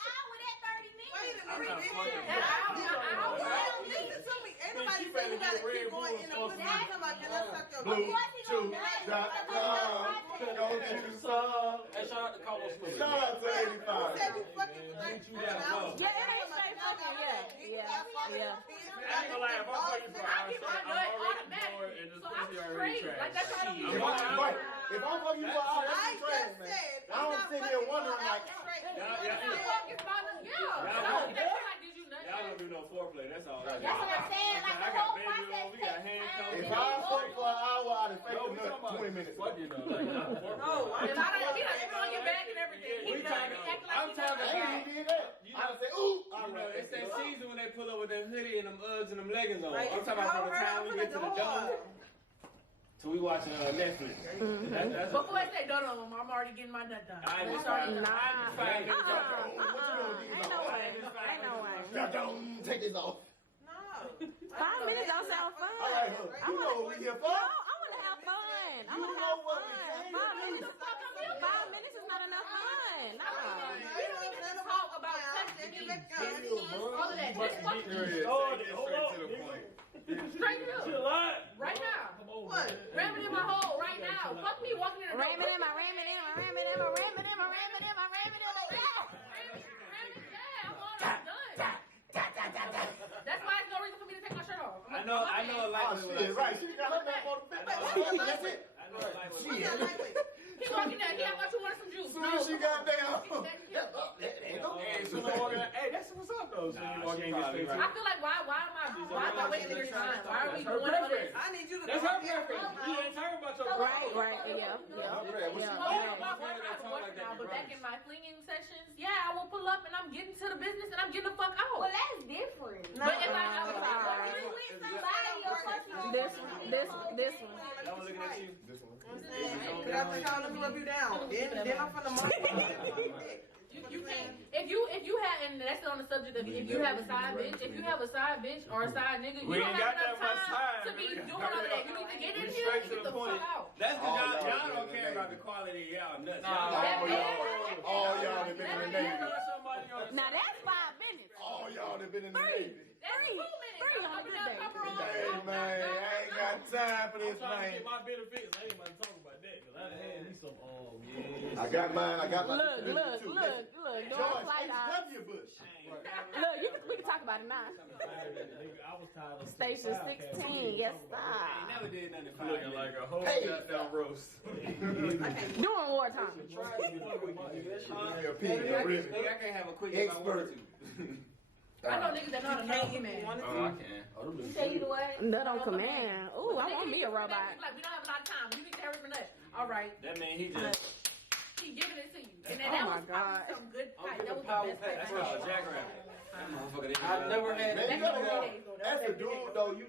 Wait a minute. not fucking That hour. Listen to me. Ain't nobody say you gotta keep going in the pussy. I'm talking about can I suck your Don't you suck. Hey, shout out to Carlos Smith. Shout out to Who 85. said you fucking for 30 Yeah, it ain't straight fucking. Yeah. I ain't gonna lie, if I'm fucking for I hours, get my I'm nut already bored automatically. and this So I'm pussy already straight. trash. Like that's how I If I'm fucking you for hours, I that's just trash, man. said, I don't sit here wondering like, Y'all don't do no foreplay, that's all. That's what I'm saying. Like the I whole got baby process on, we got takes handcuffs. if time. I fuck for an hour, I'd have faked No, we another talking 20 minutes. Fuck you though, like not foreplay. No, And I don't, he done put on your back and everything. He done acting like I'm he talking done. I ain't even did that. I'd say, ooh. You know, it's that season when they pull up with them hoodie and them Uggs and them leggings on. Right, I'm talking about from the time we get to the dome till we watching Netflix. That's Before I say done on him, I'm already getting my nut done. I just Nah. find it. Ain't no way. Ain't no way. Take this off. No. 5 minutes don't sound fun. All right, look, you know what we here for. No, I want to have fun. I You want to know have what we fun. came 5 to minutes. do. 5 minutes is not enough fun. No. We don't even talk about touching me, all of that. Just fuck me. Straight up. Right now. What? Ramming in my hole right now. Fuck me walking in the door. Ramming in my. Yeah, I'm on. I'm done. That's why there's no reason for me to take my shirt off. I know a Oh, lightweight. shit, right. She got her back on the back. That's it. I know a lightweight. He walking down. He asked you wanted some juice. Soon as she got down. Hey, so hey, that's what's up though. So you walk in your face. I feel like why am I wasting your time? Why are we doing all this? I need you to That's her preference. You ain't talking about your Right, yeah. But back in my flinging sessions, yeah, I will pull up and I'm getting to the business and I'm getting the fuck Well, out. that's different. But if I You with somebody or fucking This one. I'm looking at you. This one. Cause I'm trying to rub you down. Then I'm finna motherfucker. You can't if you have and that's on the subject of if you have a side bitch or a side nigga, you We don't ain't have got enough that much time time. to be doing all of that. You need to get in We here straight and to get the the point. fuck out. That's All because y'all y'all don't been care in the about the quality of y'all nuts. All y'all that been in the Navy. Somebody on the Now that's 5 minutes. All y'all that been in the Navy. That's 2 minutes. Three on a good day. Hey, man, I ain't got time for I'm this, trying to man. get my benefits. I ain't about to talk about that because I done had me some I got mine. I got my Look, disability, too. doing George, flight eyes. HW Bush. Look, we can talk about it now. I was tired of Station 16, yes, I sir. never did nothing to Looking like a whole Hey. goddamn roast. Doing wartime. Nigga, I can't have a quick if I wanted to. I know niggas that know how to know you, man. Oh, I can. You say you the what? Nut on command. Ooh, I want me a robot. Like we don't have a lot of time. You need to hurry for nut. All right. That mean he just. He giving it to you. And Oh that my was God. probably some good I'm fight. That giving was power the best pack. fight That's I called had. jackrabbit. That motherfucker didn't I've never had Man, that. you gotta That's have, the as a days, dude though, you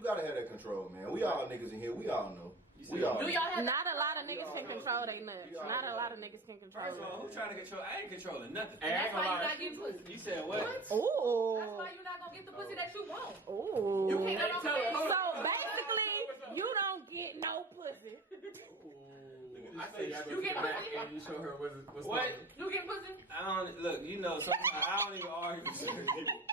gotta have that control, man. We all niggas in here. We all know. We all. Do y'all have Not a lot of niggas can control they nuts. Not a lot of niggas can control First of all, it. who's trying to control? I ain't controlling nothing. And that's why you're not getting pussy. You said what? That's Ooh. why you're not gonna get the pussy that you want. Ooh. You can't get on the So basically, you don't get no pussy. I say y'all You get back pussy? and you show her what's What? You get pussy? I don't look. You know, sometimes I don't even argue with certain people.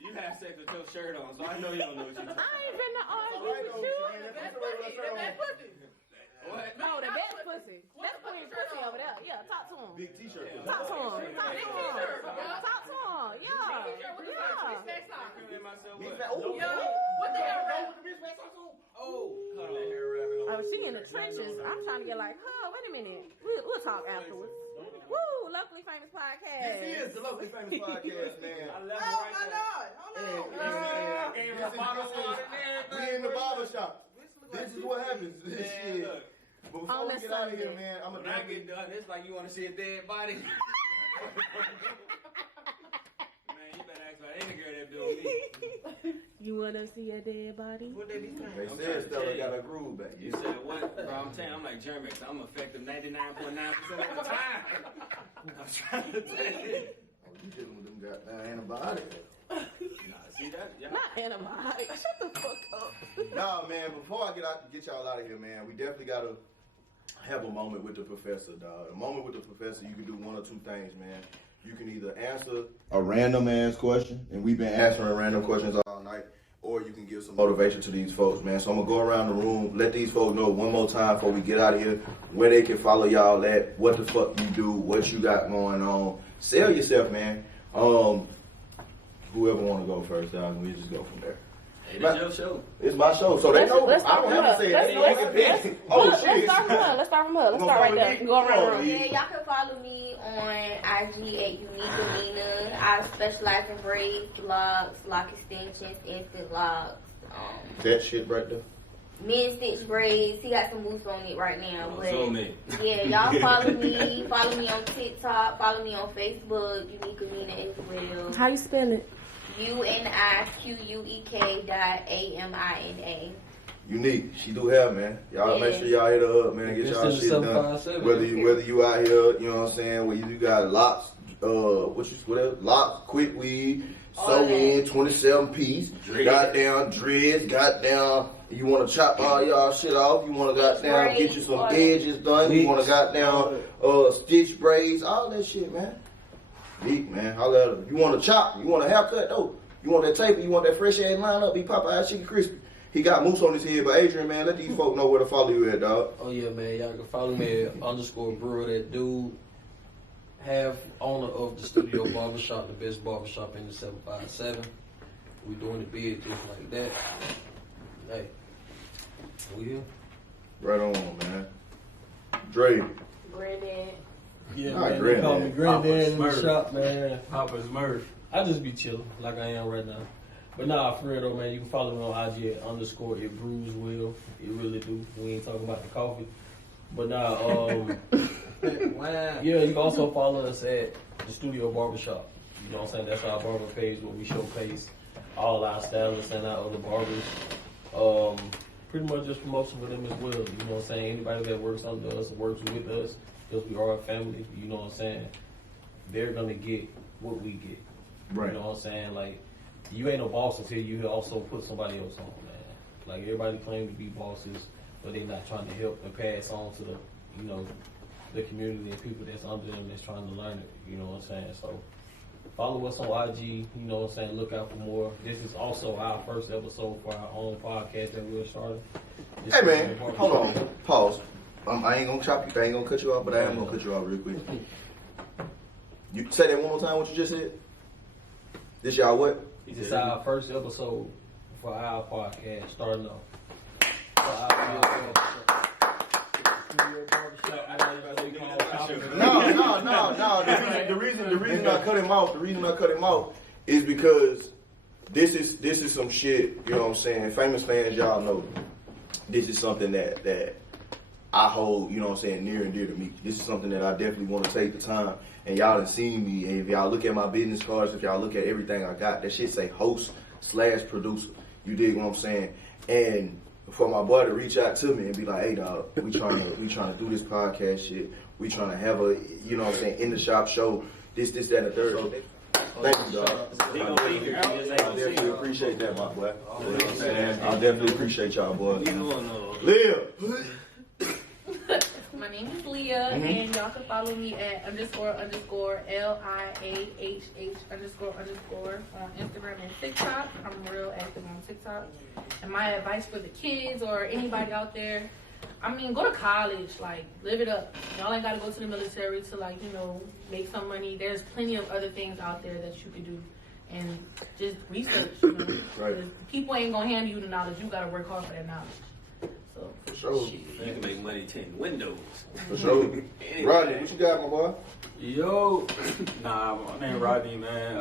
You have sex with your shirt on, so I know you don't know what you're talking about. I ain't finna argue with you. The best pussy. The best pussy. What? No, the best pussy. That's Queen's pussy over there. Yeah, talk to him. Big t-shirt. Talk to him. Talk to him. Talk to him. Yeah. Yeah. What the hell, bro? Oh, she in the trenches. I'm trying to get like, oh, wait a minute. We'll talk afterwards. Woo, Locally Famous Podcast. This is the Locally Famous Podcast, man. Oh my God! Hold on. We in the barbershop. This is what happens. Shit. But before we get out of here, man, I'm When I get done, it's like you want to see a dead body. Man, you better ask about any girl that do me. You wanna see a dead body? What they be saying? They said Stella got a groove back. You said what? Bro, I'm telling you, I'm like Jermex. I'm effective 99.9% of the time. I'm trying to tell you. Oh, you dealing with them goddamn antibiotics. Nah, see that? Yeah. Not antibiotics. Shut the fuck up. Nah, man, before I get y'all out of here, man, we definitely gotta have a moment with the professor, dog. A moment with the professor, you can do one or two things, man. You can either answer a random ass question, and we've been answering random questions all night, or you can give some motivation to these folks, man. So I'm gonna go around the room, let these folks know one more time before we get out of here where they can follow y'all at, what the fuck you do, what you got going on. Sell yourself, man. Whoever want to go first, dog, we just go from there. Hey, this your show. It's my show, so they know. Let's I don't have to say anything. Let's start from her. Let's start from her. Let's start right there. Go around the room. Yeah, y'all can follow me on IG at Unique Amina. I specialize in braids, locks, lock extensions, instant locks. That shit right there. Men stitch braids. He got some moves on it right now. But Zoom in. yeah, y'all follow me. Follow me on TikTok. Follow me on Facebook. Unique Amina as well. How you spell it? UNIQUEK.AMINA. Unique. She do hair, man. Y'all make sure y'all hit her up, man. Get y'all shit done. Whether you out here, you know what I'm saying, whether you got locks, locks, quick weed, sew in, 27 piece, goddamn dreads, goddamn. You want to chop all y'all shit off. You want to goddamn get you some edges done. You want to goddamn stitch braids, all that shit, man. Big man, holla at him. You want to chop? You want a haircut though? You want that taper? You want that fresh ass line up? Be Popeye Chicken Crispy. He got mousse on his head, but Adrian, man, let these folks know where to follow you at, dog. Oh yeah, man, y'all can follow me at _brewer. That dude, half owner of the Studio Barbershop, the best barbershop in the 757. We doing the bid just like that. Hey, we here. Right on, man. Dre. Granddad. Yeah, Nah, man, Granddad. they call me Granddad in the Smurf. shop, man. Papa's Murph. I just be chilling like I am right now. But nah, for real though, man, you can follow me on IG at _it brews well. It really do. We ain't talking about the coffee. But nah, yeah, you can also follow us at the Studio Barbershop. You know what I'm saying? That's our barber page where we showcase all our stylists and our other barbers. Pretty much just promotion for them as well. You know what I'm saying? Anybody that works under us, works with us, because we are a family, you know what I'm saying? They're gonna get what we get. Right. You know what I'm saying? Like, you ain't no boss until you also put somebody else on, man. Like, everybody claim to be bosses, but they not trying to help and pass on to the, you know, the community and people that's under them that's trying to learn it. You know what I'm saying? So, follow us on IG, you know what I'm saying? Look out for more. This is also our first episode for our own podcast that we're starting. Hey, man, hold on. Pause. I ain't gonna chop you. I ain't gonna cut you off, but I am gonna cut you off real quick. You say that one more time. What you just said? This y'all what? This is our first episode for our podcast, starting off. No. The reason I cut him off is because this is some shit. You know what I'm saying? Famous fans, y'all know. This is something that I hold, you know what I'm saying, near and dear to me. This is something that I definitely want to take the time. And y'all done seen me. And if y'all look at my business cards, if y'all look at everything I got, that shit say host/producer. You dig what I'm saying? And for my boy to reach out to me and be like, hey dog, we trying to do this podcast shit. We trying to have a, you know what I'm saying, in the shop show, this, that, and the third. Thank you, dog. I definitely appreciate that, my boy. You know what I'm saying? I definitely appreciate y'all, boy. Leah. My name is Leah, and y'all can follow me at _LIAHH__ on Instagram and TikTok. I'm real active on TikTok. And my advice for the kids or anybody out there, I mean, go to college, like, live it up. Y'all ain't gotta go to the military to, like, you know, make some money. There's plenty of other things out there that you could do. And just research, you know. Right. People ain't gonna hand you the knowledge. You gotta work hard for that knowledge. So. For sure. Shit, you can make money tinting windows. For sure. Rodney, what you got, my boy? Yo, nah, my name Rodney, man.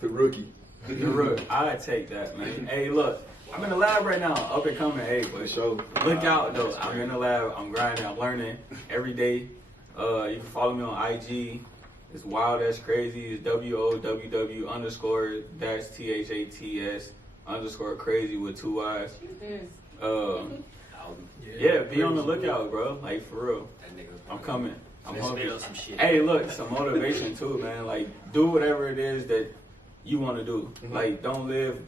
The rookie. The rookie. I take that, man. Hey, look, I'm in the lab right now, up and coming. Hey, but Show. look out though. I'm in the lab. I'm grinding. I'm learning every day. You can follow me on IG. It's wild as crazy. It's WOWW _ THATS _ crazy with 2 Y's. Yeah, be on the lookout, bro. Like for real. I'm coming. I'm hungry. Some shit. Hey, look, some motivation too, man. Like, do whatever it is that you want to do. Like, don't live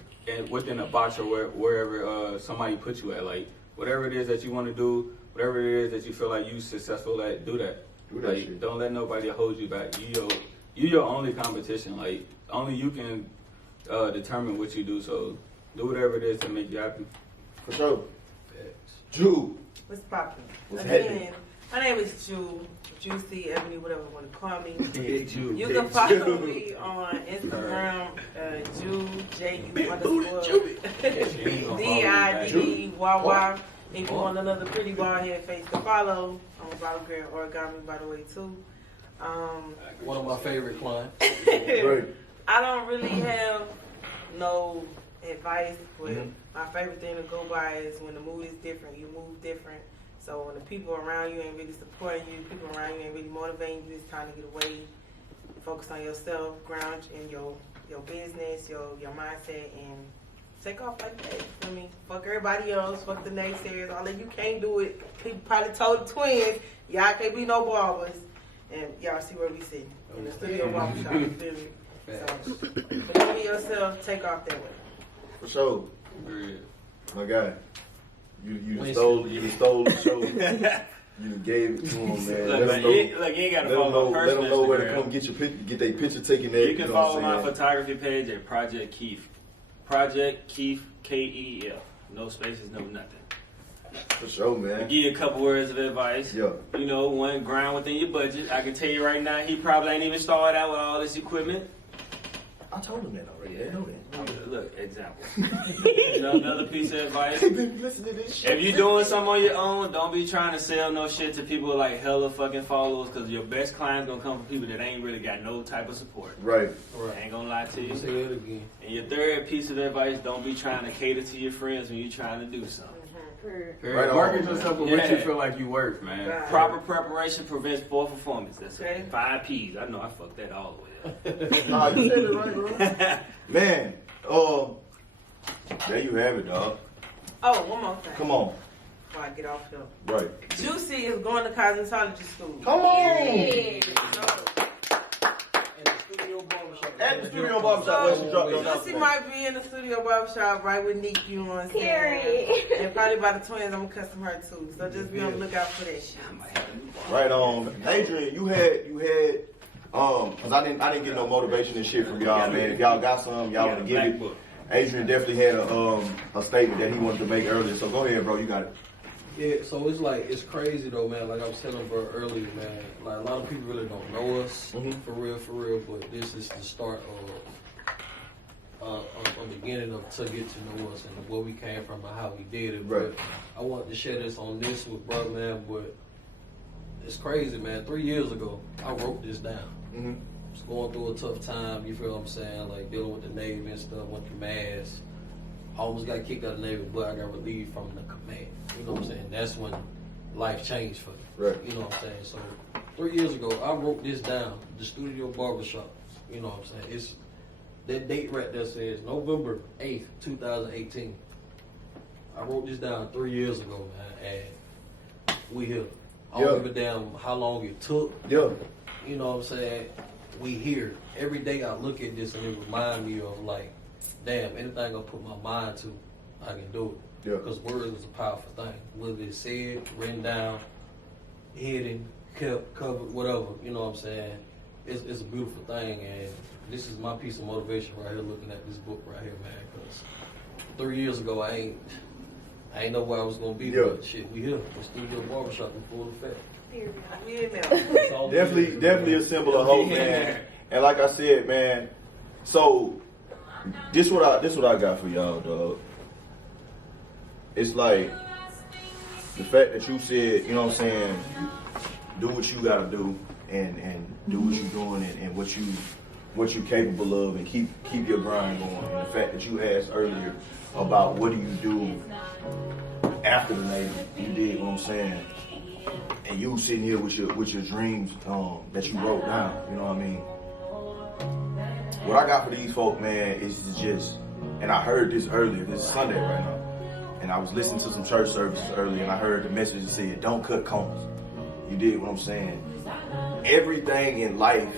within a box or wherever somebody put you at. Like, whatever it is that you want to do, whatever it is that you feel like you successful at, do that. Do that Like, shit. don't let nobody hold you back. You your only competition. Like, only you can determine what you do. So, do whatever it is to make you happy. For sure. Drew. What's poppin'? What's Again, happening? my name is Jew, Juicy, Ebony, whatever you want to call me. Big Jew. You can follow me on Instagram, Jew, J-U_ DIDDYY. If you want another pretty bald head face to follow, I'm a bottle girl origami, by the way, too. One of my favorite clients. Right. I don't really have no advice, but my favorite thing to go by is when the mood is different, you move different. So when the people around you ain't really supporting you, people around you ain't really motivating you, it's time to get away, focus on yourself, ground in your business, your mindset, and take off like that. You feel me? Fuck everybody else, fuck the naysayers, all that. You can't do it. People probably told the twins, y'all can't be no barbers. And y'all see where we sit in the Studio Barbershop. You feel me? So, believe in yourself, take off that way. For sure. Yeah. My guy. You just stole the show. You gave it to him, man. Look, man, you ain't gotta follow my let them personal know where to Instagram. come get your picture, get their picture taken there. You can know follow what my I'm saying? photography page at Project Keef. Project Keef, KEF. No spaces, no nothing. For sure, I'll man. give you a couple words of advice. Yeah. You know, one, grind within your budget. I can tell you right now, he probably ain't even started out with all this equipment. I told him that already. I know that. Look, example. You know, another piece of advice. Listen to this shit. If you doing something on your own, don't be trying to sell no shit to people with like hella fucking followers, because your best clients gonna come from people that ain't really got no type of support. Right. I ain't gonna lie to you. Say it again. And your third piece of advice, don't be trying to cater to your friends when you're trying to do something. Right on, Market man. yourself with what you feel like you worth, man. Right. Proper preparation prevents poor performance. That's Okay. 5 P's. I know I fucked that all the way up. Nah, you said it right, bro. Man, there you have it, dog. Oh, one more thing. Come on. Before I get off here. Right. Juicy is going to cosmetology school. Come on. So, At the Studio Barbershop, where she dropped those Juicy might be in the Studio Barbershop right with Nick, you know what I'm saying? Period. And probably by the twins, I'm gonna custom her too. So just be on the lookout for that shit. Right on. Adrian, you had, cause I didn't get no motivation and shit from y'all, man. If y'all got some, y'all wanna give it. Adrian definitely had a statement that he wanted to make earlier. So go ahead, bro. You got it. Yeah, so it's crazy though, man. Like I was telling bro earlier, man. Like a lot of people really don't know us for real. But this is the start of a beginning of to get to know us and where we came from and how we did it. Right. But I wanted to share this on this with bro, man. But it's crazy, man. 3 years ago, I wrote this down. Mm-hmm. Was going through a tough time. You feel what I'm saying? Like dealing with the Navy and stuff. Went through mass. I almost got kicked out of the Navy, but I got relieved from the command. You know what I'm saying? That's when life changed for me. Right. You know what I'm saying? So 3 years ago, I wrote this down, the Studio Barbershop. You know what I'm saying? It's that date right there says November 8th, 2018. I wrote this down 3 years ago, man, and we here. I don't give a damn how long it took. Yeah. You know what I'm saying? We here. Every day I look at this and it remind me of like, damn, anything I put my mind to, I can do it. Yeah. Because words is a powerful thing. Whether it's said, written down, hidden, kept, covered, whatever. You know what I'm saying? It's a beautiful thing, and this is my piece of motivation right here, looking at this book right here, man. Because 3 years ago, I I ain't know where I was gonna be, but shit, we here. The Studio Barbershop in full effect. Definitely a symbol of hope, man. And like I said, man, so this what I got for y'all, dog. It's like the fact that you said, you know what I'm saying, do what you gotta do and do what you're doing and what you capable of and keep your grind going. And the fact that you asked earlier about what do you do after the Navy, you did what I'm saying. And you sitting here with your dreams that you wrote down, you know what I mean? What I got for these folk, man, is just, and I heard this earlier, this is Sunday right now, and I was listening to some church services earlier, and I heard the message that said, don't cut corners. You did what I'm saying? Everything in life,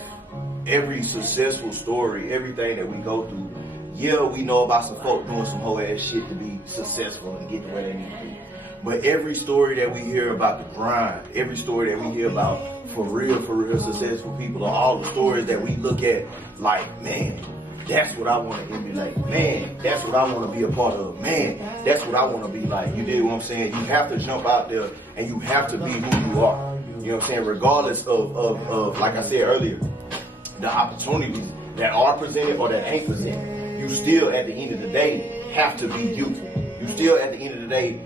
every successful story, everything that we go through, yeah, we know about some folk doing some whole ass shit to be successful and get to where they need to be. But every story that we hear about the grind, every story that we hear about for real successful people, are all the stories that we look at like, man, that's what I want to emulate. Man, that's what I want to be a part of. Man, that's what I want to be like. You dig what I'm saying? You have to jump out there and you have to be who you are. You know what I'm saying? Regardless of like I said earlier, the opportunities that are presented or that ain't presented, you still at the end of the day have to be you. You still at the end of the day,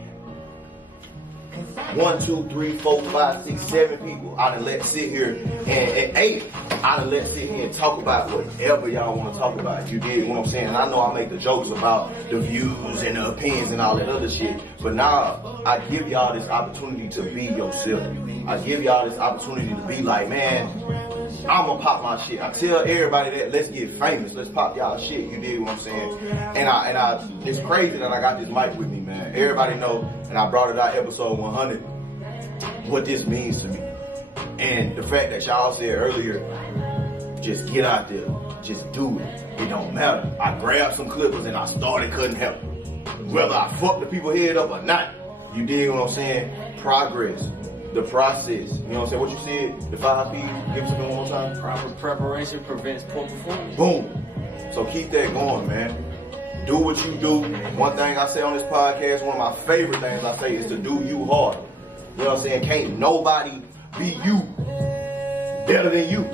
1, 2, 3, 4, 5, 6, 7 people I done let sit here and 8 I done let sit here and talk about whatever y'all want to talk about. You did what I'm saying? And I know I make the jokes about the views and the opinions and all that other shit, but now I give y'all this opportunity to be yourself. I give y'all this opportunity to be like, man, I'm gonna pop my shit. I tell everybody that let's get famous, let's pop y'all shit. You dig what I'm saying? And I it's crazy that I got this mic with me, man. Everybody know, and I brought it out episode 100, what this means to me. And the fact that y'all said earlier, just get out there, just do it. It don't matter. I grabbed some clippers and I started cutting hair. Whether I fuck the people head up or not, you dig what I'm saying? Progress. The process, you know what I'm saying? What you said, the 5 P's, give it to me one more time. Proper preparation prevents poor performance. Boom. So keep that going, man. Do what you do. One thing I say on this podcast, one of my favorite things I say is to do you hard. You know what I'm saying? Can't nobody be you better than you.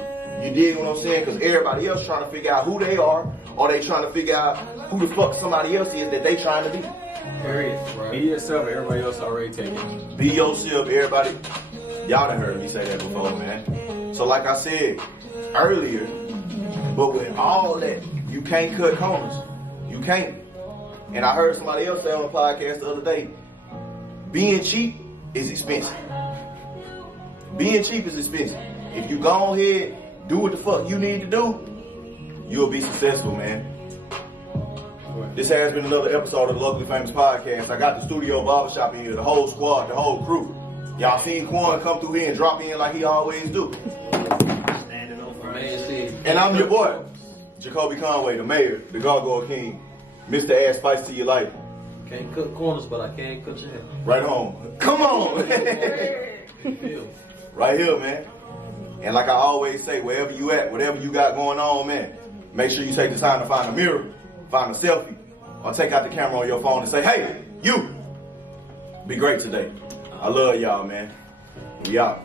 You dig what I'm saying? Because everybody else trying to figure out who they are, or they trying to figure out who the fuck somebody else is that they trying to be. Period. Right. Be yourself, everybody else already taken. Be yourself, everybody. Y'all done heard me say that before, man. So like I said earlier, but with all that, you can't cut corners. You can't. And I heard somebody else say on the podcast the other day, being cheap is expensive. Being cheap is expensive. If you go ahead, do what the fuck you need to do, you'll be successful, man. This has been another episode of the Locally Famous Podcast. I got the Studio Barbershop in here, the whole squad, the whole crew. Y'all seen Quan come through here and drop in like he always do. And I'm your boy, Jacolby Conway, the mayor, the Gargoyle King, Mr. Add Spice to your life. Can't cut corners, but I can cut your hair. Right home. Come on! Right here, man. And like I always say, wherever you at, whatever you got going on, man, make sure you take the time to find a mirror, find a selfie, or take out the camera on your phone and say, hey, you, be great today. I love y'all, man. We out.